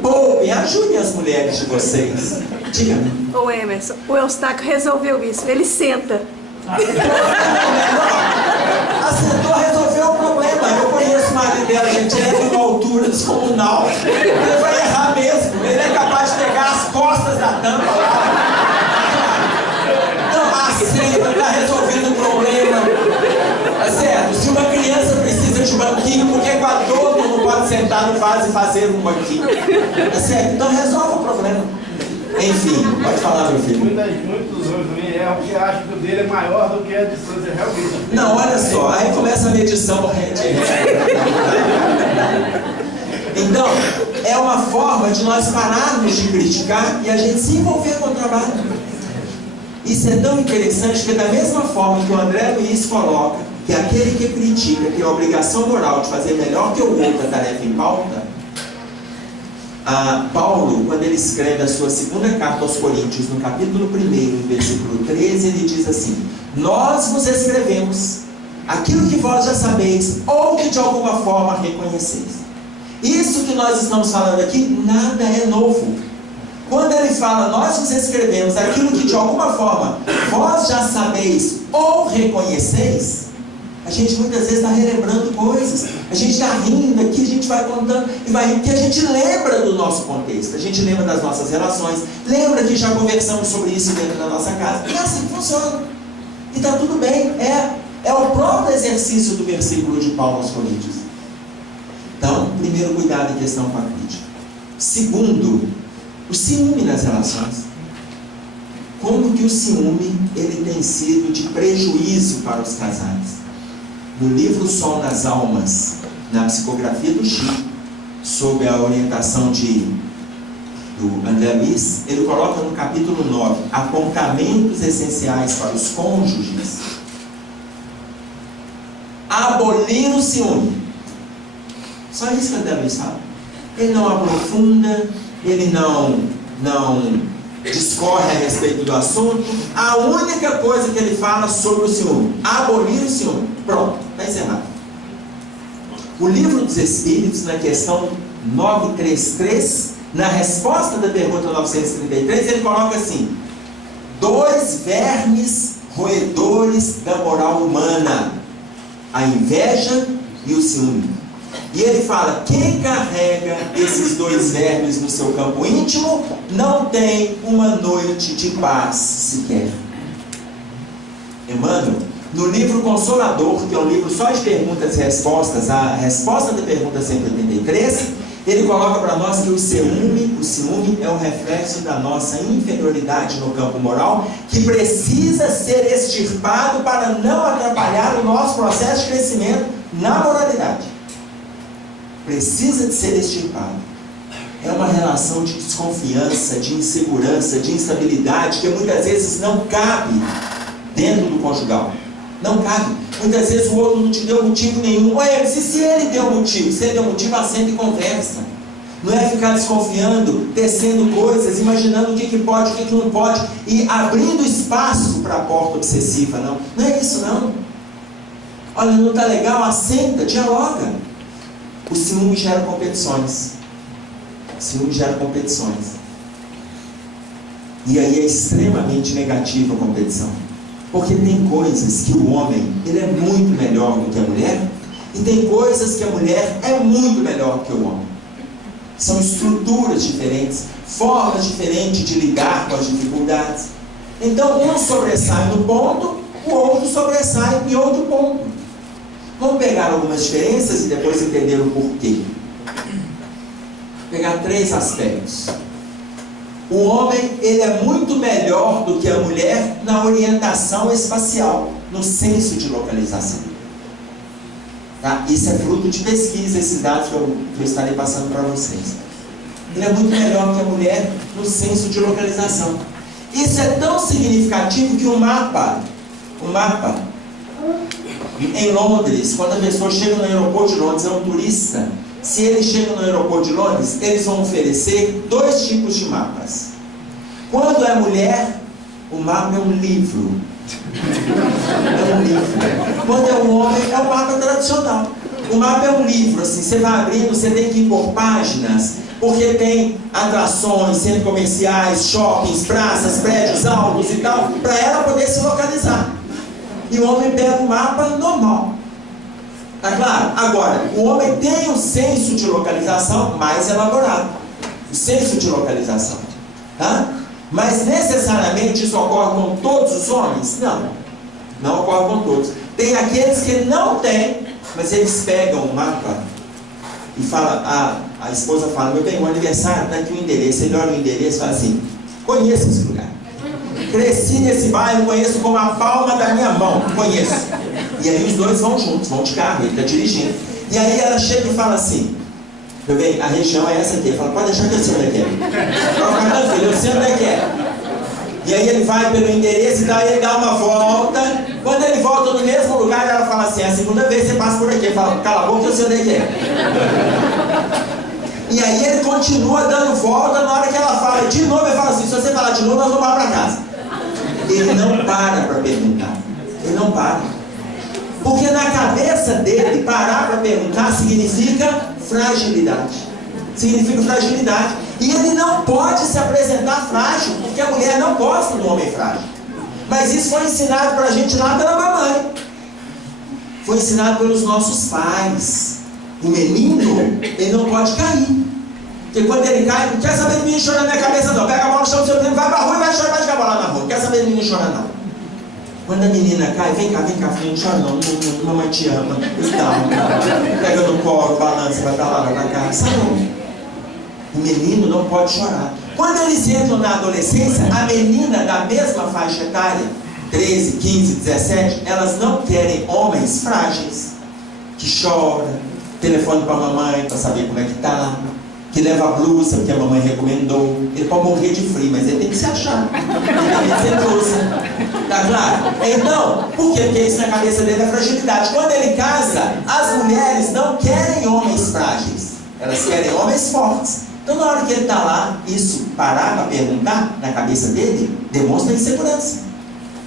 Poupem, ajudem as mulheres de vocês. Diga-me. Ô Emerson, o Eustáquio resolveu isso. Ele senta. Assentou, resolveu o problema. Eu conheço o marido dela, gente. Ele é de uma altura descomunal. Ele vai errar mesmo. Ele é capaz de pegar as costas da tampa lá. Então, assenta, está resolvendo o problema. Tá certo? Se uma criança precisa de um banquinho, por que com adulto não pode sentar no vaso e fazer um banquinho? Tá certo? Então resolve o problema. Enfim, pode falar, meu filho. Muitos homens também erram porque acham que o dele é maior do que a distância realmente. Não, olha só, aí começa a medição Então, é uma forma de nós pararmos de criticar e a gente se envolver com o trabalho. Isso é tão interessante que da mesma forma que o André Luiz coloca que aquele que critica tem a obrigação moral de fazer melhor que o outro a tarefa em pauta, Paulo, quando ele escreve a sua segunda carta aos Coríntios, no capítulo 1, versículo 13, ele diz assim: nós vos escrevemos aquilo que vós já sabeis, ou que de alguma forma reconheceis. Isso que nós estamos falando aqui, nada é novo. Quando ele fala, nós vos escrevemos aquilo que de alguma forma vós já sabeis ou reconheceis, a gente muitas vezes está relembrando coisas, a gente está rindo aqui, a gente vai contando e vai rindo, porque a gente lembra do nosso contexto, a gente lembra das nossas relações, lembra que já conversamos sobre isso dentro da nossa casa. É assim que funciona. E está tudo bem, é o próprio exercício do versículo de Paulo aos Coríntios. Então, primeiro, cuidado em questão com a crítica. Segundo, o ciúme nas relações. Como que o ciúme ele tem sido de prejuízo para os casais? No livro Sol nas Almas, na psicografia do Chico, sob a orientação do André Luiz, ele coloca no capítulo 9, apontamentos essenciais para os cônjuges, abolir o ciúme. Só isso que o André Luiz fala. Ele não aprofunda, ele não discorre a respeito do assunto. A única coisa que ele fala sobre o ciúme, abolir o ciúme. Pronto, está encerrado. O livro dos Espíritos, na questão 933, na resposta da pergunta 933, ele coloca assim: 2 vermes roedores da moral humana, a inveja e o ciúme. E ele fala, quem carrega esses 2 vermes no seu campo íntimo, não tem uma noite de paz sequer. Emmanuel, no livro Consolador, que é um livro só de perguntas e respostas, a resposta da pergunta 183, ele coloca para nós que o ciúme é um reflexo da nossa inferioridade no campo moral, que precisa ser extirpado para não atrapalhar o nosso processo de crescimento na moralidade. Precisa de ser extirpado. É uma relação de desconfiança, de insegurança, de instabilidade, que muitas vezes não cabe dentro do conjugal. Não cabe. Muitas vezes o outro não te deu motivo nenhum. Olha, se ele deu motivo, assenta e conversa. Não é ficar desconfiando, tecendo coisas, imaginando o que pode, o que não pode, e abrindo espaço para a porta obsessiva, não. Não é isso, não. Olha, não está legal, assenta, dialoga. O ciúme gera competições. O ciúme gera competições. E aí é extremamente negativa a competição. Porque tem coisas que o homem ele é muito melhor do que a mulher, e tem coisas que a mulher é muito melhor que o homem. São estruturas diferentes, formas diferentes de lidar com as dificuldades. Então um sobressai no ponto, o outro sobressai em outro ponto. Vamos pegar algumas diferenças e depois entender o porquê. pegar 3 aspectos. O homem, ele é muito melhor do que a mulher na orientação espacial, no senso de localização. Tá? Isso é fruto de pesquisa, esses dados que eu estarei passando para vocês. Ele é muito melhor que a mulher no senso de localização. Isso é tão significativo que o mapa em Londres, quando a pessoa chega no aeroporto de Londres, é um turista, se ele chega no aeroporto de Londres, eles vão oferecer 2 tipos de mapas. Quando é mulher, o mapa é um livro. É um livro. Quando é um homem, é um mapa tradicional. O mapa é um livro, assim, você vai abrindo, você tem que ir por páginas, porque tem atrações, centros comerciais, shoppings, praças, prédios altos e tal, para ela poder se localizar. E o homem pega o mapa normal. Tá claro? Agora, o homem tem um senso de localização mais elaborado. O senso de localização. Tá? Mas necessariamente isso ocorre com todos os homens? Não. Não ocorre com todos. Tem aqueles que não têm, mas eles pegam o mapa e falam, a esposa fala, meu bem, o aniversário está aqui o endereço. Ele olha o endereço e fala assim, conheço esse lugar. Cresci nesse bairro, conheço como a palma da minha mão. Conheço. E aí os dois vão juntos, vão de carro, ele está dirigindo. E aí ela chega e fala assim, meu bem, a região é essa aqui. Ele fala, pode deixar que eu sei onde é que é. Ela fala, não, filho, eu sei onde é que é. E aí ele vai pelo endereço e daí ele dá uma volta. Quando ele volta no mesmo lugar, ela fala assim, é a segunda vez que você passa por aqui. Ele fala, cala a boca que eu sei onde é que é. E aí ele continua dando volta. Na hora que ela fala de novo, ele fala assim, se você falar de novo, nós vamos para casa. Ele não para perguntar. Ele não para. Porque na cabeça dele, parar para perguntar significa fragilidade. Significa fragilidade. E ele não pode se apresentar frágil, porque a mulher não gosta do homem frágil. Mas isso foi ensinado para a gente lá pela mamãe. Foi ensinado pelos nossos pais. O menino, ele não pode cair. Porque quando ele cai, não quer saber de mim chorar na minha cabeça não. Pega a bola no chão do seu primo, vai pra rua e vai chorar, vai jogar bola na rua. Não quer saber de mim chorar não. Quando a menina cai, vem cá, filho, não chora não, mamãe te ama, e tal. Pega no colo, balança, vai pra lá, vai pra cá, sabe? O menino não pode chorar. Quando eles entram na adolescência, a menina da mesma faixa etária, 13, 15, 17, elas não querem homens frágeis, que choram, telefone pra mamãe pra saber como é que tá, que leva a blusa porque a mamãe recomendou. Ele pode morrer de frio, mas ele tem que se achar. Ele tem que ser blusa. Tá claro? Então, por quê? Porque isso na cabeça dele é fragilidade. Quando ele casa, as mulheres não querem homens frágeis. Elas querem homens fortes. Então, na hora que ele está lá, isso parar para perguntar na cabeça dele, demonstra insegurança.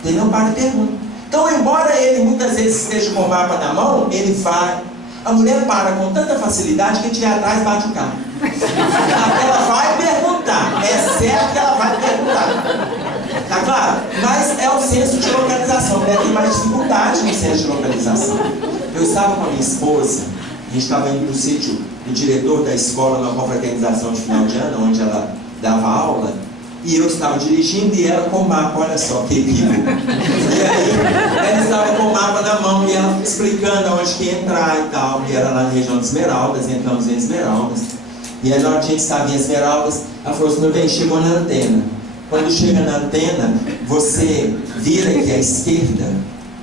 Ele não para e pergunta. Então, embora ele muitas vezes esteja com o mapa na mão, ele vai. A mulher para com tanta facilidade que ele estiver atrás bate o carro. Ela vai perguntar. É certo que ela vai perguntar. Tá claro? Mas é o senso de localização. A mulher tem mais dificuldade no senso de localização. Eu estava com a minha esposa, a gente estava indo para o sítio do diretor da escola, numa confraternização de final de ano, onde ela dava aula, e eu estava dirigindo e ela com o mapa, olha só, que equívoco. E aí, ela estava com o mapa na mão e ela explicando aonde que ia entrar e tal, e era lá na região de Esmeraldas, entramos em Esmeraldas. E aí, na hora que a gente estava em Esmeraldas, ela falou assim, meu bem, chegou na antena. Quando chega na antena, você vira aqui à esquerda,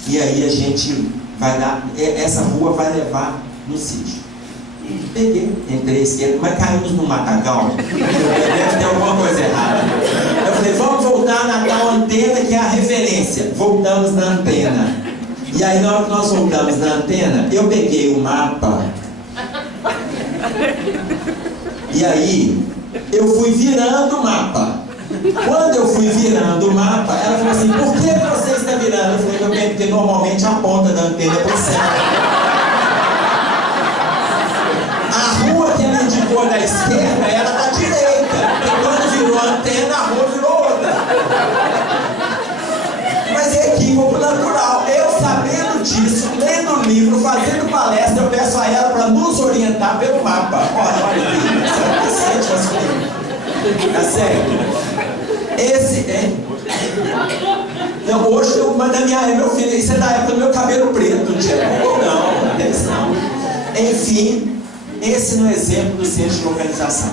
e aí a gente vai dar, essa rua vai levar no sítio. Peguei, entrei à esquerda, mas caímos no matagal. Deve ter alguma coisa errada. Eu falei, vamos voltar na tal antena que é a referência. Voltamos na antena. E aí, na hora que nós voltamos na antena, eu peguei o mapa. E aí, eu fui virando o mapa. Quando eu fui virando o mapa, ela falou assim, por que você está virando? Eu falei, meu bem, porque normalmente a ponta da antena é para o centro. A rua que ele indicou da esquerda era da direita. E quando virou a antena, a rua virou outra. Mas é equívoco natural. Eu sabendo disso, lendo o livro, fazendo palestra, eu peço a ela para nos orientar pelo mapa. Olha, isso é interessante, tá sério? Esse é. Então, hoje eu mando a meu filho, isso é da época do meu cabelo preto, não tinha como não, atenção. Enfim, esse no exemplo do senso de localização.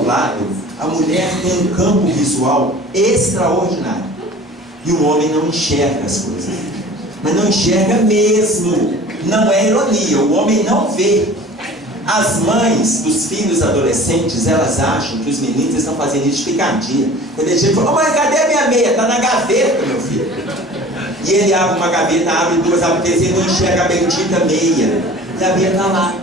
outro lado, a mulher tem um campo visual extraordinário. E o homem não enxerga as coisas. Mas não enxerga mesmo. Não é ironia, o homem não vê. As mães dos filhos adolescentes, elas acham que os meninos estão fazendo isso de picadinha. Quando ele chega e fala: mãe, cadê a minha meia? Está na gaveta, meu filho. E ele abre uma gaveta, abre duas, abre três, ele não enxerga a bendita meia. E a meia está lá.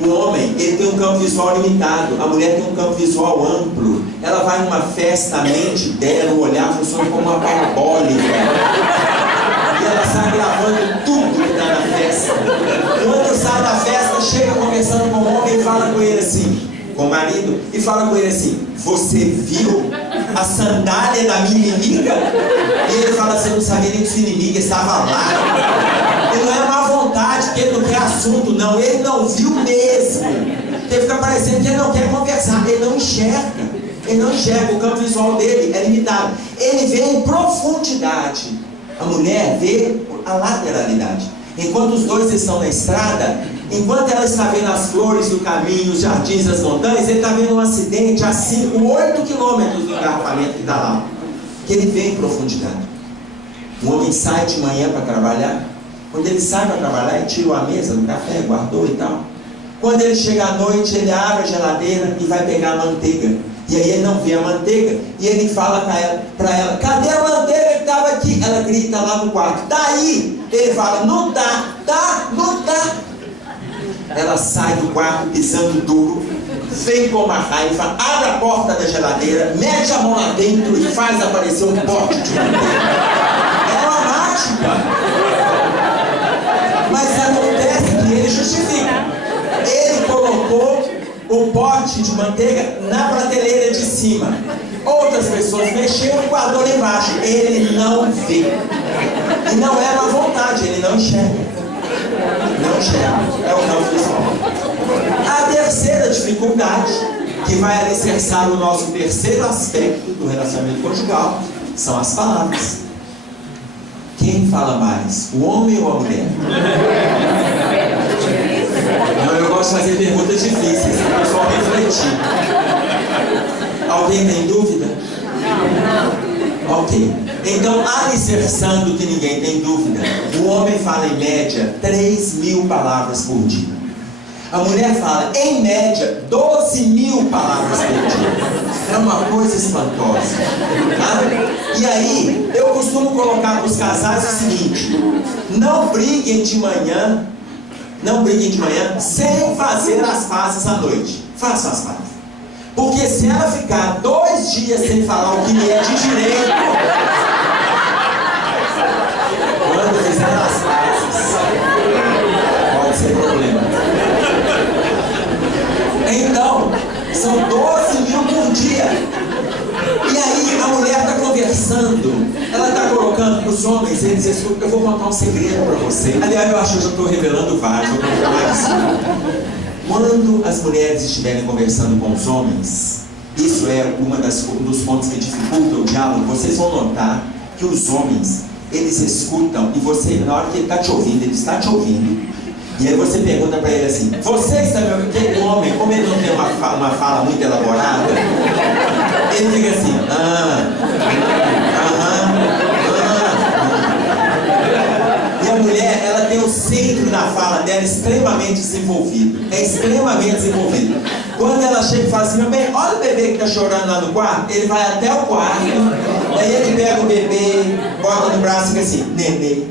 O homem, ele tem um campo visual limitado. A mulher tem um campo visual amplo. Ela vai numa festa, a mente dela, o olhar funciona como uma parabólica. E ela sai gravando tudo que está na festa. Quando sai da festa, chega conversando com o homem e fala com ele assim, com o marido, e fala com ele assim: você viu a sandália da minha inimiga? E ele fala assim: eu não sabia nem que sua inimiga estava lá. E não é má vontade, que ele não quer assunto, não. Ele não viu mesmo. Porque fica parecendo que ele não quer conversar. Ele não enxerga. Ele não enxerga. O campo visual dele é limitado. Ele vê em profundidade. A mulher vê a lateralidade. Enquanto os dois estão na estrada, enquanto ela está vendo as flores do caminho, os jardins, as montanhas, ele está vendo um acidente a 5, 8 quilômetros do engarrafamento que está lá. Que ele vê em profundidade. O homem sai de manhã para trabalhar. Quando ele sai para trabalhar, ele tirou a mesa do café, guardou e tal. Quando ele chega à noite, ele abre a geladeira e vai pegar a manteiga. E aí ele não vê a manteiga. E ele fala para ela: cadê a manteiga que estava aqui? Ela grita lá no quarto: tá aí. Ele fala: não tá, não tá. Ela sai do quarto pisando duro, vem com uma raiva, abre a porta da geladeira, mete a mão lá dentro e faz aparecer um pote de manteiga. É uma mágica. Mas acontece que ele justifica. Ele colocou o pote de manteiga na prateleira de cima. Outras pessoas mexeram e guardou lá embaixo. Ele não vê. E não é má vontade, ele não enxerga. Não enxerga. É o campo visual. A terceira dificuldade, que vai alicerçar o nosso terceiro aspecto do relacionamento conjugal, são as palavras. Quem fala mais, o homem ou a mulher? Não, eu gosto de fazer perguntas difíceis, para o pessoal refletir. Alguém tem dúvida? Não. Ok. Então, alicerçando que ninguém tem dúvida, o homem fala em média 3.000 palavras por dia. A mulher fala, em média, 12.000 palavras por dia. É uma coisa espantosa. Tá? E aí, eu costumo colocar para os casais o seguinte: não briguem de manhã sem fazer as pazes à noite. Façam as pazes. Porque se ela ficar 2 dias sem falar o que lhe é de direito, quando fizer as pazes, pode ser problema. Então, são 12.000 por dia. E aí a mulher está conversando, ela está colocando para os homens, eles escutam. Eu vou contar um segredo para você. Aliás, eu acho que eu já estou revelando vários, vou contar mais. Quando as mulheres estiverem conversando com os homens, isso é um dos pontos que dificultam o diálogo. Vocês vão notar que os homens, eles escutam, e você, na hora que ele está te ouvindo, ele está te ouvindo. E aí você pergunta para ele assim: você está me ouvindo? Porque o homem, como ele não tem uma fala muito elaborada, ele fica assim: E a mulher, ela tem o centro da fala dela extremamente desenvolvido. É extremamente desenvolvido. Quando ela chega e fala assim: meu bem, olha o bebê que está chorando lá no quarto. Ele vai até o quarto, aí ele pega o bebê, bota no braço e fica assim: nenê.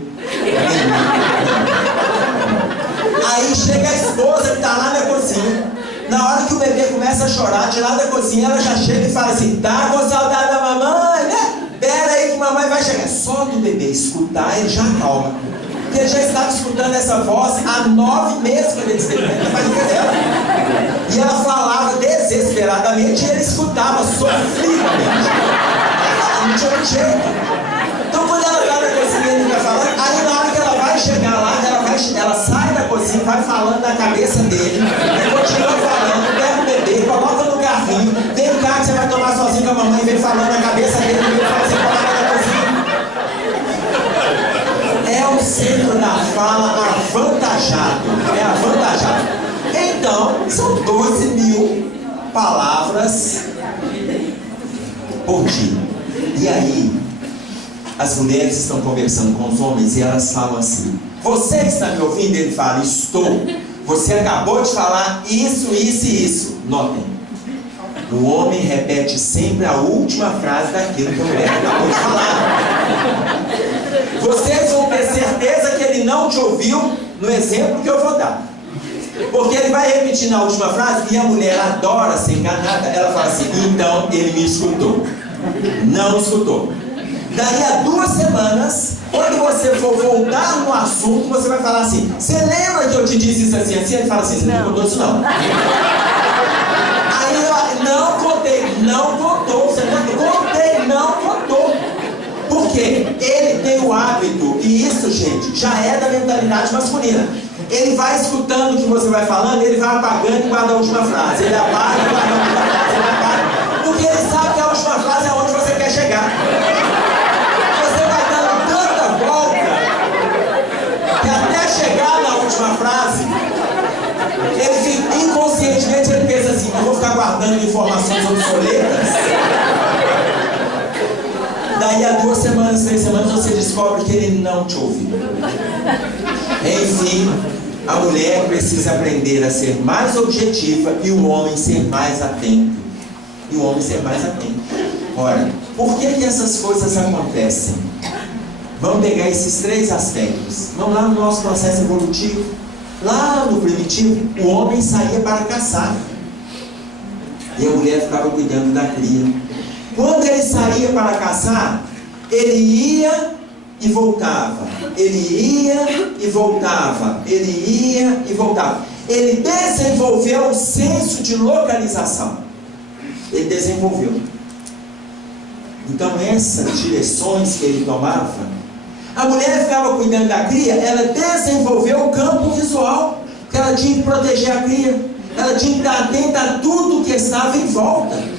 Aí chega a esposa que está lá na cozinha. Na hora que o bebê começa a chorar, de lá da cozinha, ela já chega e fala assim: tá com saudade da mamãe, né? Pera aí que mamãe vai chegar. Só do bebê escutar, ele já acalma. Porque ele já estava escutando essa voz há 9 meses quando ele experimenta a barriga dela. E ela falava desesperadamente e ele escutava sofridamente. Não tinha jeito. Então quando ela está na cozinha, ele está falando. Aí na hora que ela vai chegar lá, ela sai da cozinha, vai falando na cabeça dele, continua falando, pega o bebê, coloca no carrinho, vem cá que você vai tomar sozinho com a mamãe, vem falando na cabeça dele, vem falando, você coloca na cozinha. É o centro da fala avantajado. É avantajado. Então, são 12.000 palavras por dia. E aí, as mulheres estão conversando com os homens e elas falam assim: você que está me ouvindo? Ele fala: estou. Você acabou de falar isso, isso e isso. Notem, o homem repete sempre a última frase daquilo que a mulher acabou de falar. Vocês vão ter certeza que ele não te ouviu no exemplo que eu vou dar. Porque ele vai repetir na última frase e a mulher adora ser enganada. Ela fala assim: então ele me escutou. Não escutou. Daí a 2 semanas, quando você for voltar no assunto, você vai falar assim: você lembra que eu te disse isso assim, assim? Ele fala assim: você não contou isso não. Aí eu: não contei. Não contou. Você não contei, não contou. Porque ele tem o hábito, e isso, gente, já é da mentalidade masculina. Ele vai escutando o que você vai falando, ele vai apagando e guarda a última frase. Ele apaga e guarda a última frase, ele apaga. Porque ele sabe que a última frase é onde você quer chegar. Você vai dando tanta volta que até chegar na última frase, ele fica, inconscientemente ele pensa assim: eu vou ficar guardando informações obsoletas. Daí a 2 semanas, 3 semanas, você descobre que ele não te ouviu. Enfim, a mulher precisa aprender a ser mais objetiva e o homem ser mais atento. Ora, por que essas coisas acontecem? Vamos pegar esses 3 aspectos. Vamos lá no nosso processo evolutivo. Lá no primitivo, o homem saía para caçar e a mulher ficava cuidando da cria. Quando ele saía para caçar, ele ia e voltava. Ele ia e voltava. Ele ia e voltava. Ele desenvolveu um senso de localização. Ele desenvolveu. Então essas direções que ele tomava, a mulher ficava cuidando da cria, ela desenvolveu o campo visual, porque ela tinha que proteger a cria, ela tinha que estar atenta a tudo que estava em volta.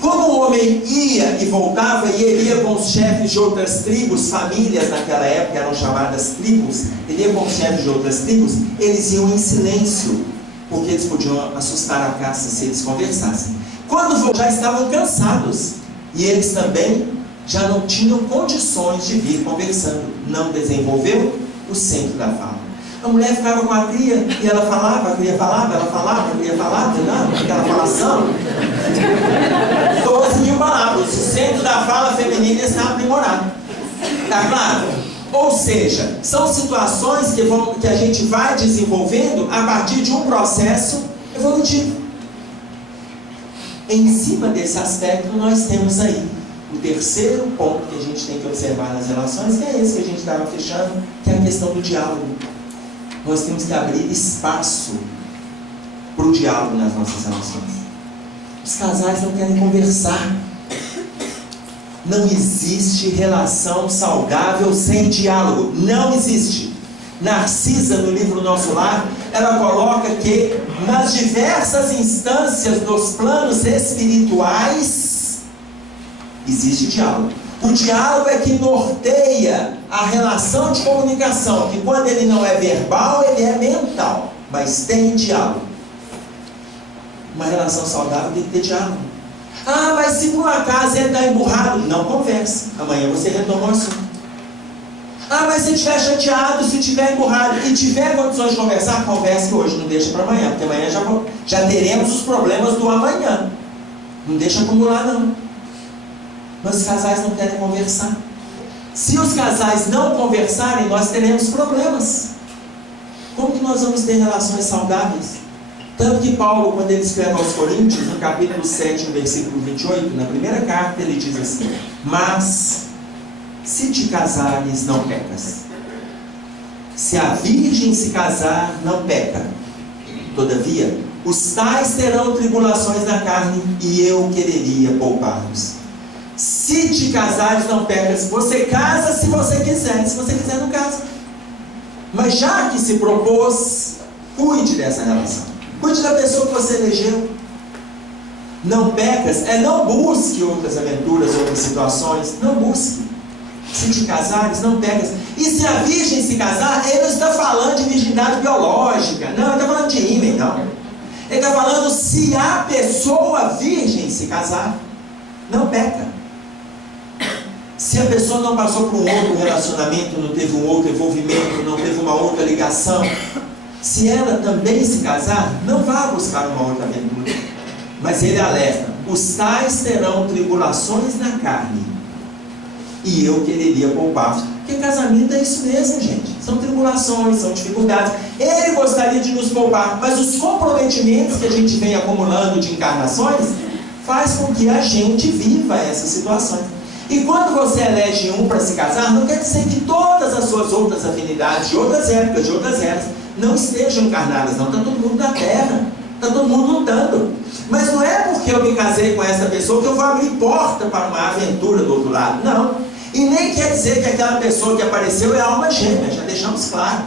Como o homem ia e voltava, e ele ia com os chefes de outras tribos, famílias naquela época eram chamadas tribos, ele ia com os chefes de outras tribos, eles iam em silêncio, porque eles podiam assustar a caça se eles conversassem. Quando já estavam cansados, e eles também já não tinham condições de vir conversando, não desenvolveu o centro da fala. A mulher ficava com a cria e ela falava, a cria falava, ela falava, a cria falava, aquela falação. 12.000 palavras. O centro da fala feminina está aprimorado. Está claro? Ou seja, são situações que a gente vai desenvolvendo a partir de um processo evolutivo. Em cima desse aspecto, nós temos aí o terceiro ponto que a gente tem que observar nas relações, que é esse que a gente estava fechando, que é a questão do diálogo. Nós temos que abrir espaço para o diálogo nas nossas relações. Os casais não querem conversar. Não existe relação saudável sem diálogo. Não existe. Narcisa, no livro Nosso Lar, ela coloca que nas diversas instâncias dos planos espirituais existe diálogo. O diálogo é que norteia a relação de comunicação, que quando ele não é verbal, ele é mental, mas tem diálogo. Uma relação saudável tem que ter diálogo. Ah, mas se por acaso ele está emburrado, não converse. Amanhã você retoma o assunto. Ah, mas se estiver chateado, se estiver emburrado e tiver condições de conversar, converse hoje, não deixa para amanhã, porque amanhã já teremos os problemas do amanhã. Não deixa acumular não. Mas os casais não querem conversar. Se os casais não conversarem, nós teremos problemas. Como que nós vamos ter relações saudáveis? Tanto que Paulo, quando ele escreve aos Coríntios, no capítulo 7, no versículo 28, na primeira carta, ele diz assim: mas, se te casares, não pecas. Se a virgem se casar, não peca. Todavia, os tais terão tribulações na carne, e eu quereria poupar-los. Se te casares, não pecas. Você casa se você quiser. Se você quiser, não casa. Mas já que se propôs, cuide dessa relação. Cuide da pessoa que você elegeu. Não pecas, não busque outras aventuras, outras situações. Não busque. Se te casares, não pecas. E se a virgem se casar, ele não está falando de virgindade biológica. Não, ele está falando de ímã, não. Ele está falando se a pessoa virgem se casar, não peca. Se a pessoa não passou por um outro relacionamento, não teve um outro envolvimento, não teve uma outra ligação, se ela também se casar, não vá buscar uma outra aventura. Mas ele alerta: os tais terão tribulações na carne, e eu quereria poupar. Porque casamento é isso mesmo, gente. São tribulações, são dificuldades. Ele gostaria de nos poupar, mas os comprometimentos que a gente vem acumulando de encarnações faz com que a gente viva essas situações. E quando você elege um para se casar, não quer dizer que todas as suas outras afinidades de outras épocas, de outras eras, não estejam encarnadas, não. Está todo mundo na terra, está todo mundo lutando. Mas não é porque eu me casei com essa pessoa que eu vou abrir porta para uma aventura do outro lado, não. E nem quer dizer que aquela pessoa que apareceu é alma gêmea, já deixamos claro.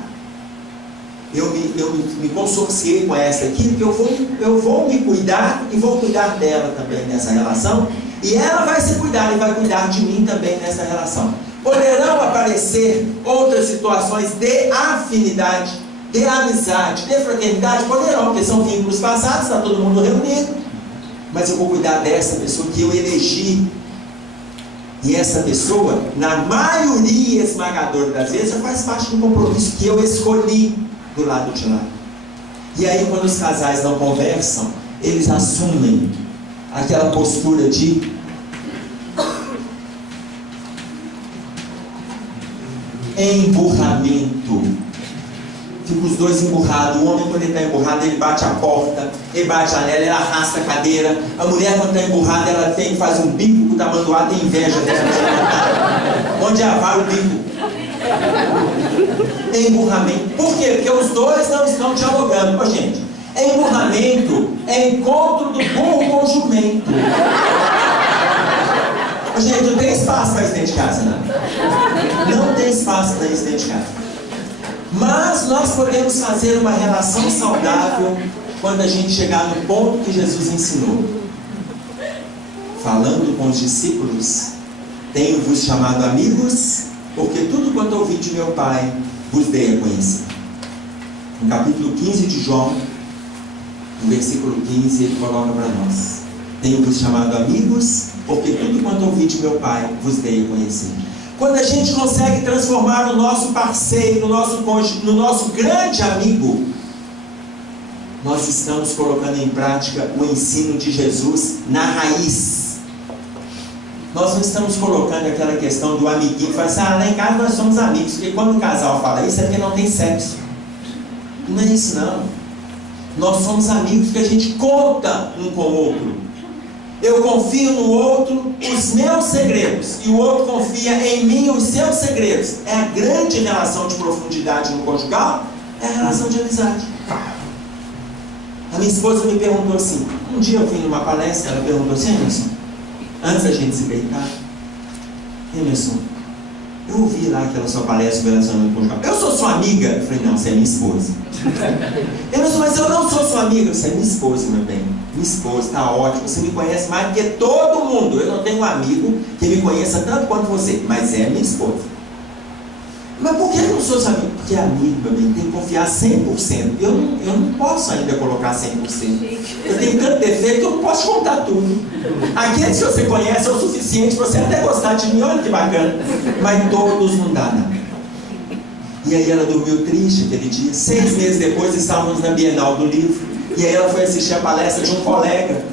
Eu me consorciei com essa aqui, porque eu vou me cuidar e vou cuidar dela também nessa relação. E ela vai se cuidar e vai cuidar de mim também nessa relação. Poderão aparecer outras situações de afinidade, de amizade, de fraternidade? Poderão, porque são vínculos passados, está todo mundo reunido. Mas eu vou cuidar dessa pessoa que eu elegi. E essa pessoa, na maioria esmagadora das vezes, faz parte do compromisso que eu escolhi do lado de lá. E aí, quando os casais não conversam, eles assumem aquela postura de emburramento. Ficam os dois emburrados. O homem, quando ele está emburrado, ele bate a porta, ele bate a janela, ele arrasta a cadeira. A mulher, quando está emburrada, ela faz um bico, o tamanduá tem inveja dela. Onde vai o bico? Emburramento. Por quê? Porque os dois não estão dialogando. Ô, gente, emburramento é encontro do burro com o jumento. Ô, gente, não tem espaço para isso dentro de casa, não. Não tem espaço para isso dentro de casa. Mas nós podemos fazer uma relação saudável quando a gente chegar no ponto que Jesus ensinou. Falando com os discípulos: tenho-vos chamado amigos, porque tudo quanto ouvi de meu Pai vos dei a conhecer. No capítulo 15 de João, no versículo 15, ele coloca para nós: tenho-vos chamado amigos, porque tudo quanto ouvi de meu Pai vos dei a conhecer. Quando a gente consegue transformar o nosso parceiro, no nosso cônjuge, no nosso grande amigo, nós estamos colocando em prática o ensino de Jesus na raiz. Nós não estamos colocando aquela questão do amiguinho que fala assim: lá em casa nós somos amigos, porque quando o casal fala isso é porque não tem sexo. Não é isso, não. Nós somos amigos porque a gente conta um com o outro. Eu confio no outro os meus segredos, e o outro confia em mim os seus segredos. É a grande relação de profundidade no conjugal, é a relação de amizade. A minha esposa me perguntou assim, um dia eu vim numa palestra, ela perguntou assim: Emerson, antes da gente se deitar, Emerson, eu ouvi lá aquela sua palestra sobre relacionamento conjugal, eu sou sua amiga? Eu falei: não, você é minha esposa. Emerson, mas eu não sou sua amiga. Você é minha esposa, meu bem. Minha esposa, está ótimo, você me conhece mais do que todo mundo. Eu não tenho um amigo que me conheça tanto quanto você, mas é minha esposa. Mas por que eu não sou seu amigo? Porque amigo, meu bem, tem que confiar 100%. Eu não posso ainda colocar 100%. Eu tenho tanto defeito que eu não posso contar tudo. Aqueles que você conhece é o suficiente para você até gostar de mim, olha que bacana. Mas todos não dá, não. E aí ela dormiu triste aquele dia. 6 meses depois estávamos na Bienal do Livro. E aí ela foi assistir a palestra de um colega.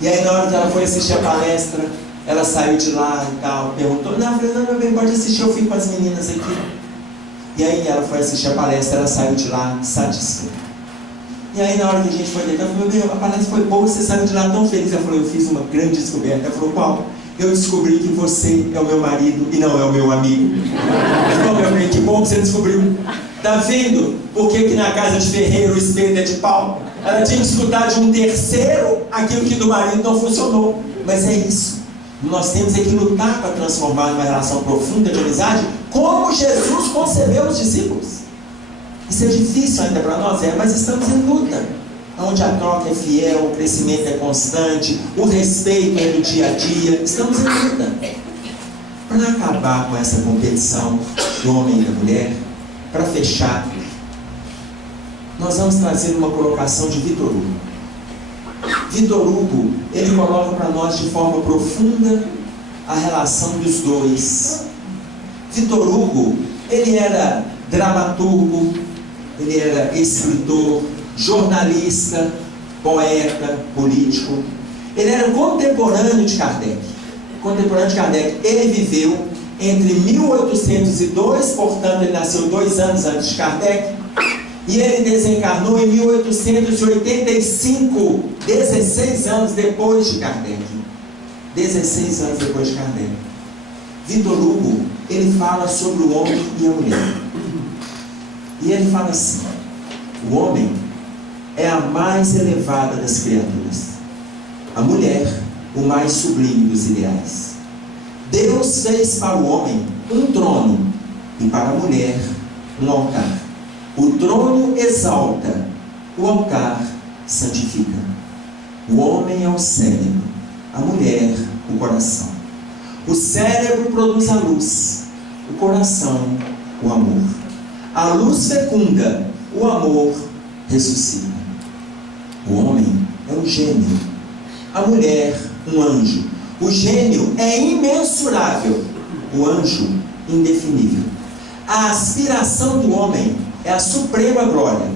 E aí na hora que ela foi assistir a palestra, ela saiu de lá e tal, perguntou: não, eu falei: não, meu bem, pode assistir, eu fico com as meninas aqui. E aí ela foi assistir a palestra, ela saiu de lá satisfeita. E aí na hora que a gente foi deitar, ela falou: meu, a palestra foi boa, você saiu de lá tão feliz. Ela falou: eu fiz uma grande descoberta. Ela falou: qual? Eu descobri que você é o meu marido e não é o meu amigo. Então, meu bem, que bom que você descobriu. Tá vendo por que na casa de ferreiro o espelho é de pau? Ela tinha que escutar de um terceiro aquilo que do marido não funcionou. Mas é isso. Nós temos que lutar para transformar numa relação profunda de amizade, como Jesus concebeu os discípulos. Isso é difícil ainda para nós, mas estamos em luta. Onde a troca é fiel, o crescimento é constante, o respeito é do dia a dia. Estamos em luta. Para acabar com essa competição do homem e da mulher, para fechar, nós vamos trazer uma colocação de Vitor Hugo. Vitor Hugo, ele coloca para nós de forma profunda a relação dos dois. Vitor Hugo, ele era dramaturgo, ele era escritor, jornalista, poeta, político. Ele era contemporâneo de Kardec. Ele viveu entre 1802, portanto ele nasceu 2 anos antes de Kardec, e ele desencarnou em 1885, 16 anos depois de Kardec. 16 anos depois de Kardec. Vitor Hugo, ele fala sobre o homem e a mulher. E ele fala assim: o homem é a mais elevada das criaturas, a mulher, o mais sublime dos ideais. Deus fez para o homem um trono e para a mulher um altar. O trono exalta, o altar santifica. O homem é o cérebro, a mulher o coração. O cérebro produz a luz, o coração o amor. A luz fecunda, o amor ressuscita. O homem é um gênio, a mulher um anjo. O gênio é imensurável, o anjo indefinível. A aspiração do homem é a suprema glória,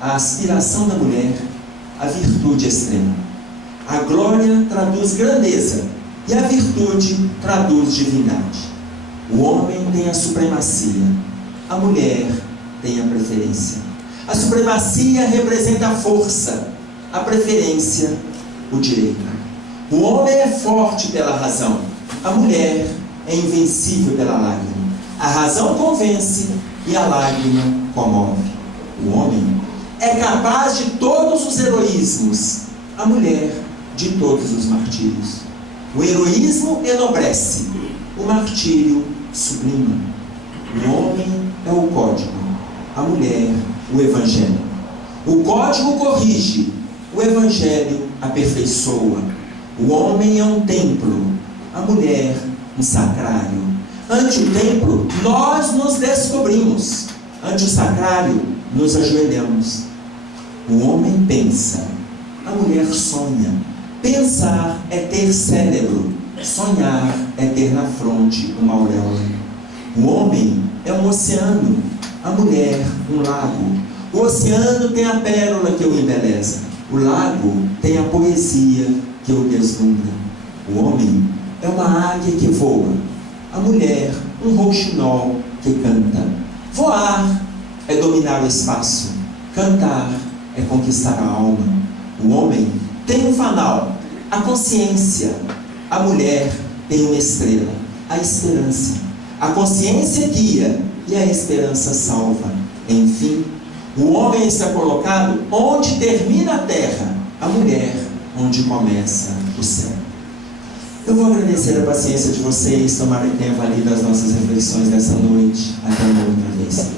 a aspiração da mulher, a virtude extrema. A glória traduz grandeza e a virtude traduz divindade. O homem tem a supremacia, a mulher tem a preferência. A supremacia representa a força, a preferência, o direito. O homem é forte pela razão, a mulher é invencível pela lágrima. A razão convence e a lágrima comove. O homem é capaz de todos os heroísmos, a mulher de todos os martírios. O heroísmo enobrece, o martírio sublima. O homem é o código, a mulher o evangelho. O código corrige, o evangelho aperfeiçoa. O homem é um templo, a mulher um sacrário. Ante o templo, nós nos descobrimos. Ante o sacrário, nos ajoelhamos. O homem pensa, a mulher sonha. Pensar é ter cérebro, sonhar é ter na fronte uma auréola. O homem é um oceano, a mulher um lago. O oceano tem a pérola que o embeleza. O lago tem a poesia que o deslumbra. O homem é uma águia que voa, a mulher um rouxinol que canta. Voar é dominar o espaço, cantar é conquistar a alma. O homem tem um fanal, a consciência. A mulher tem uma estrela, a esperança. A consciência guia e a esperança salva. Enfim, o homem está colocado onde termina a terra, a mulher onde começa o céu. Eu vou agradecer a paciência de vocês, tomara que tenha valido as nossas reflexões dessa noite. Até uma outra vez.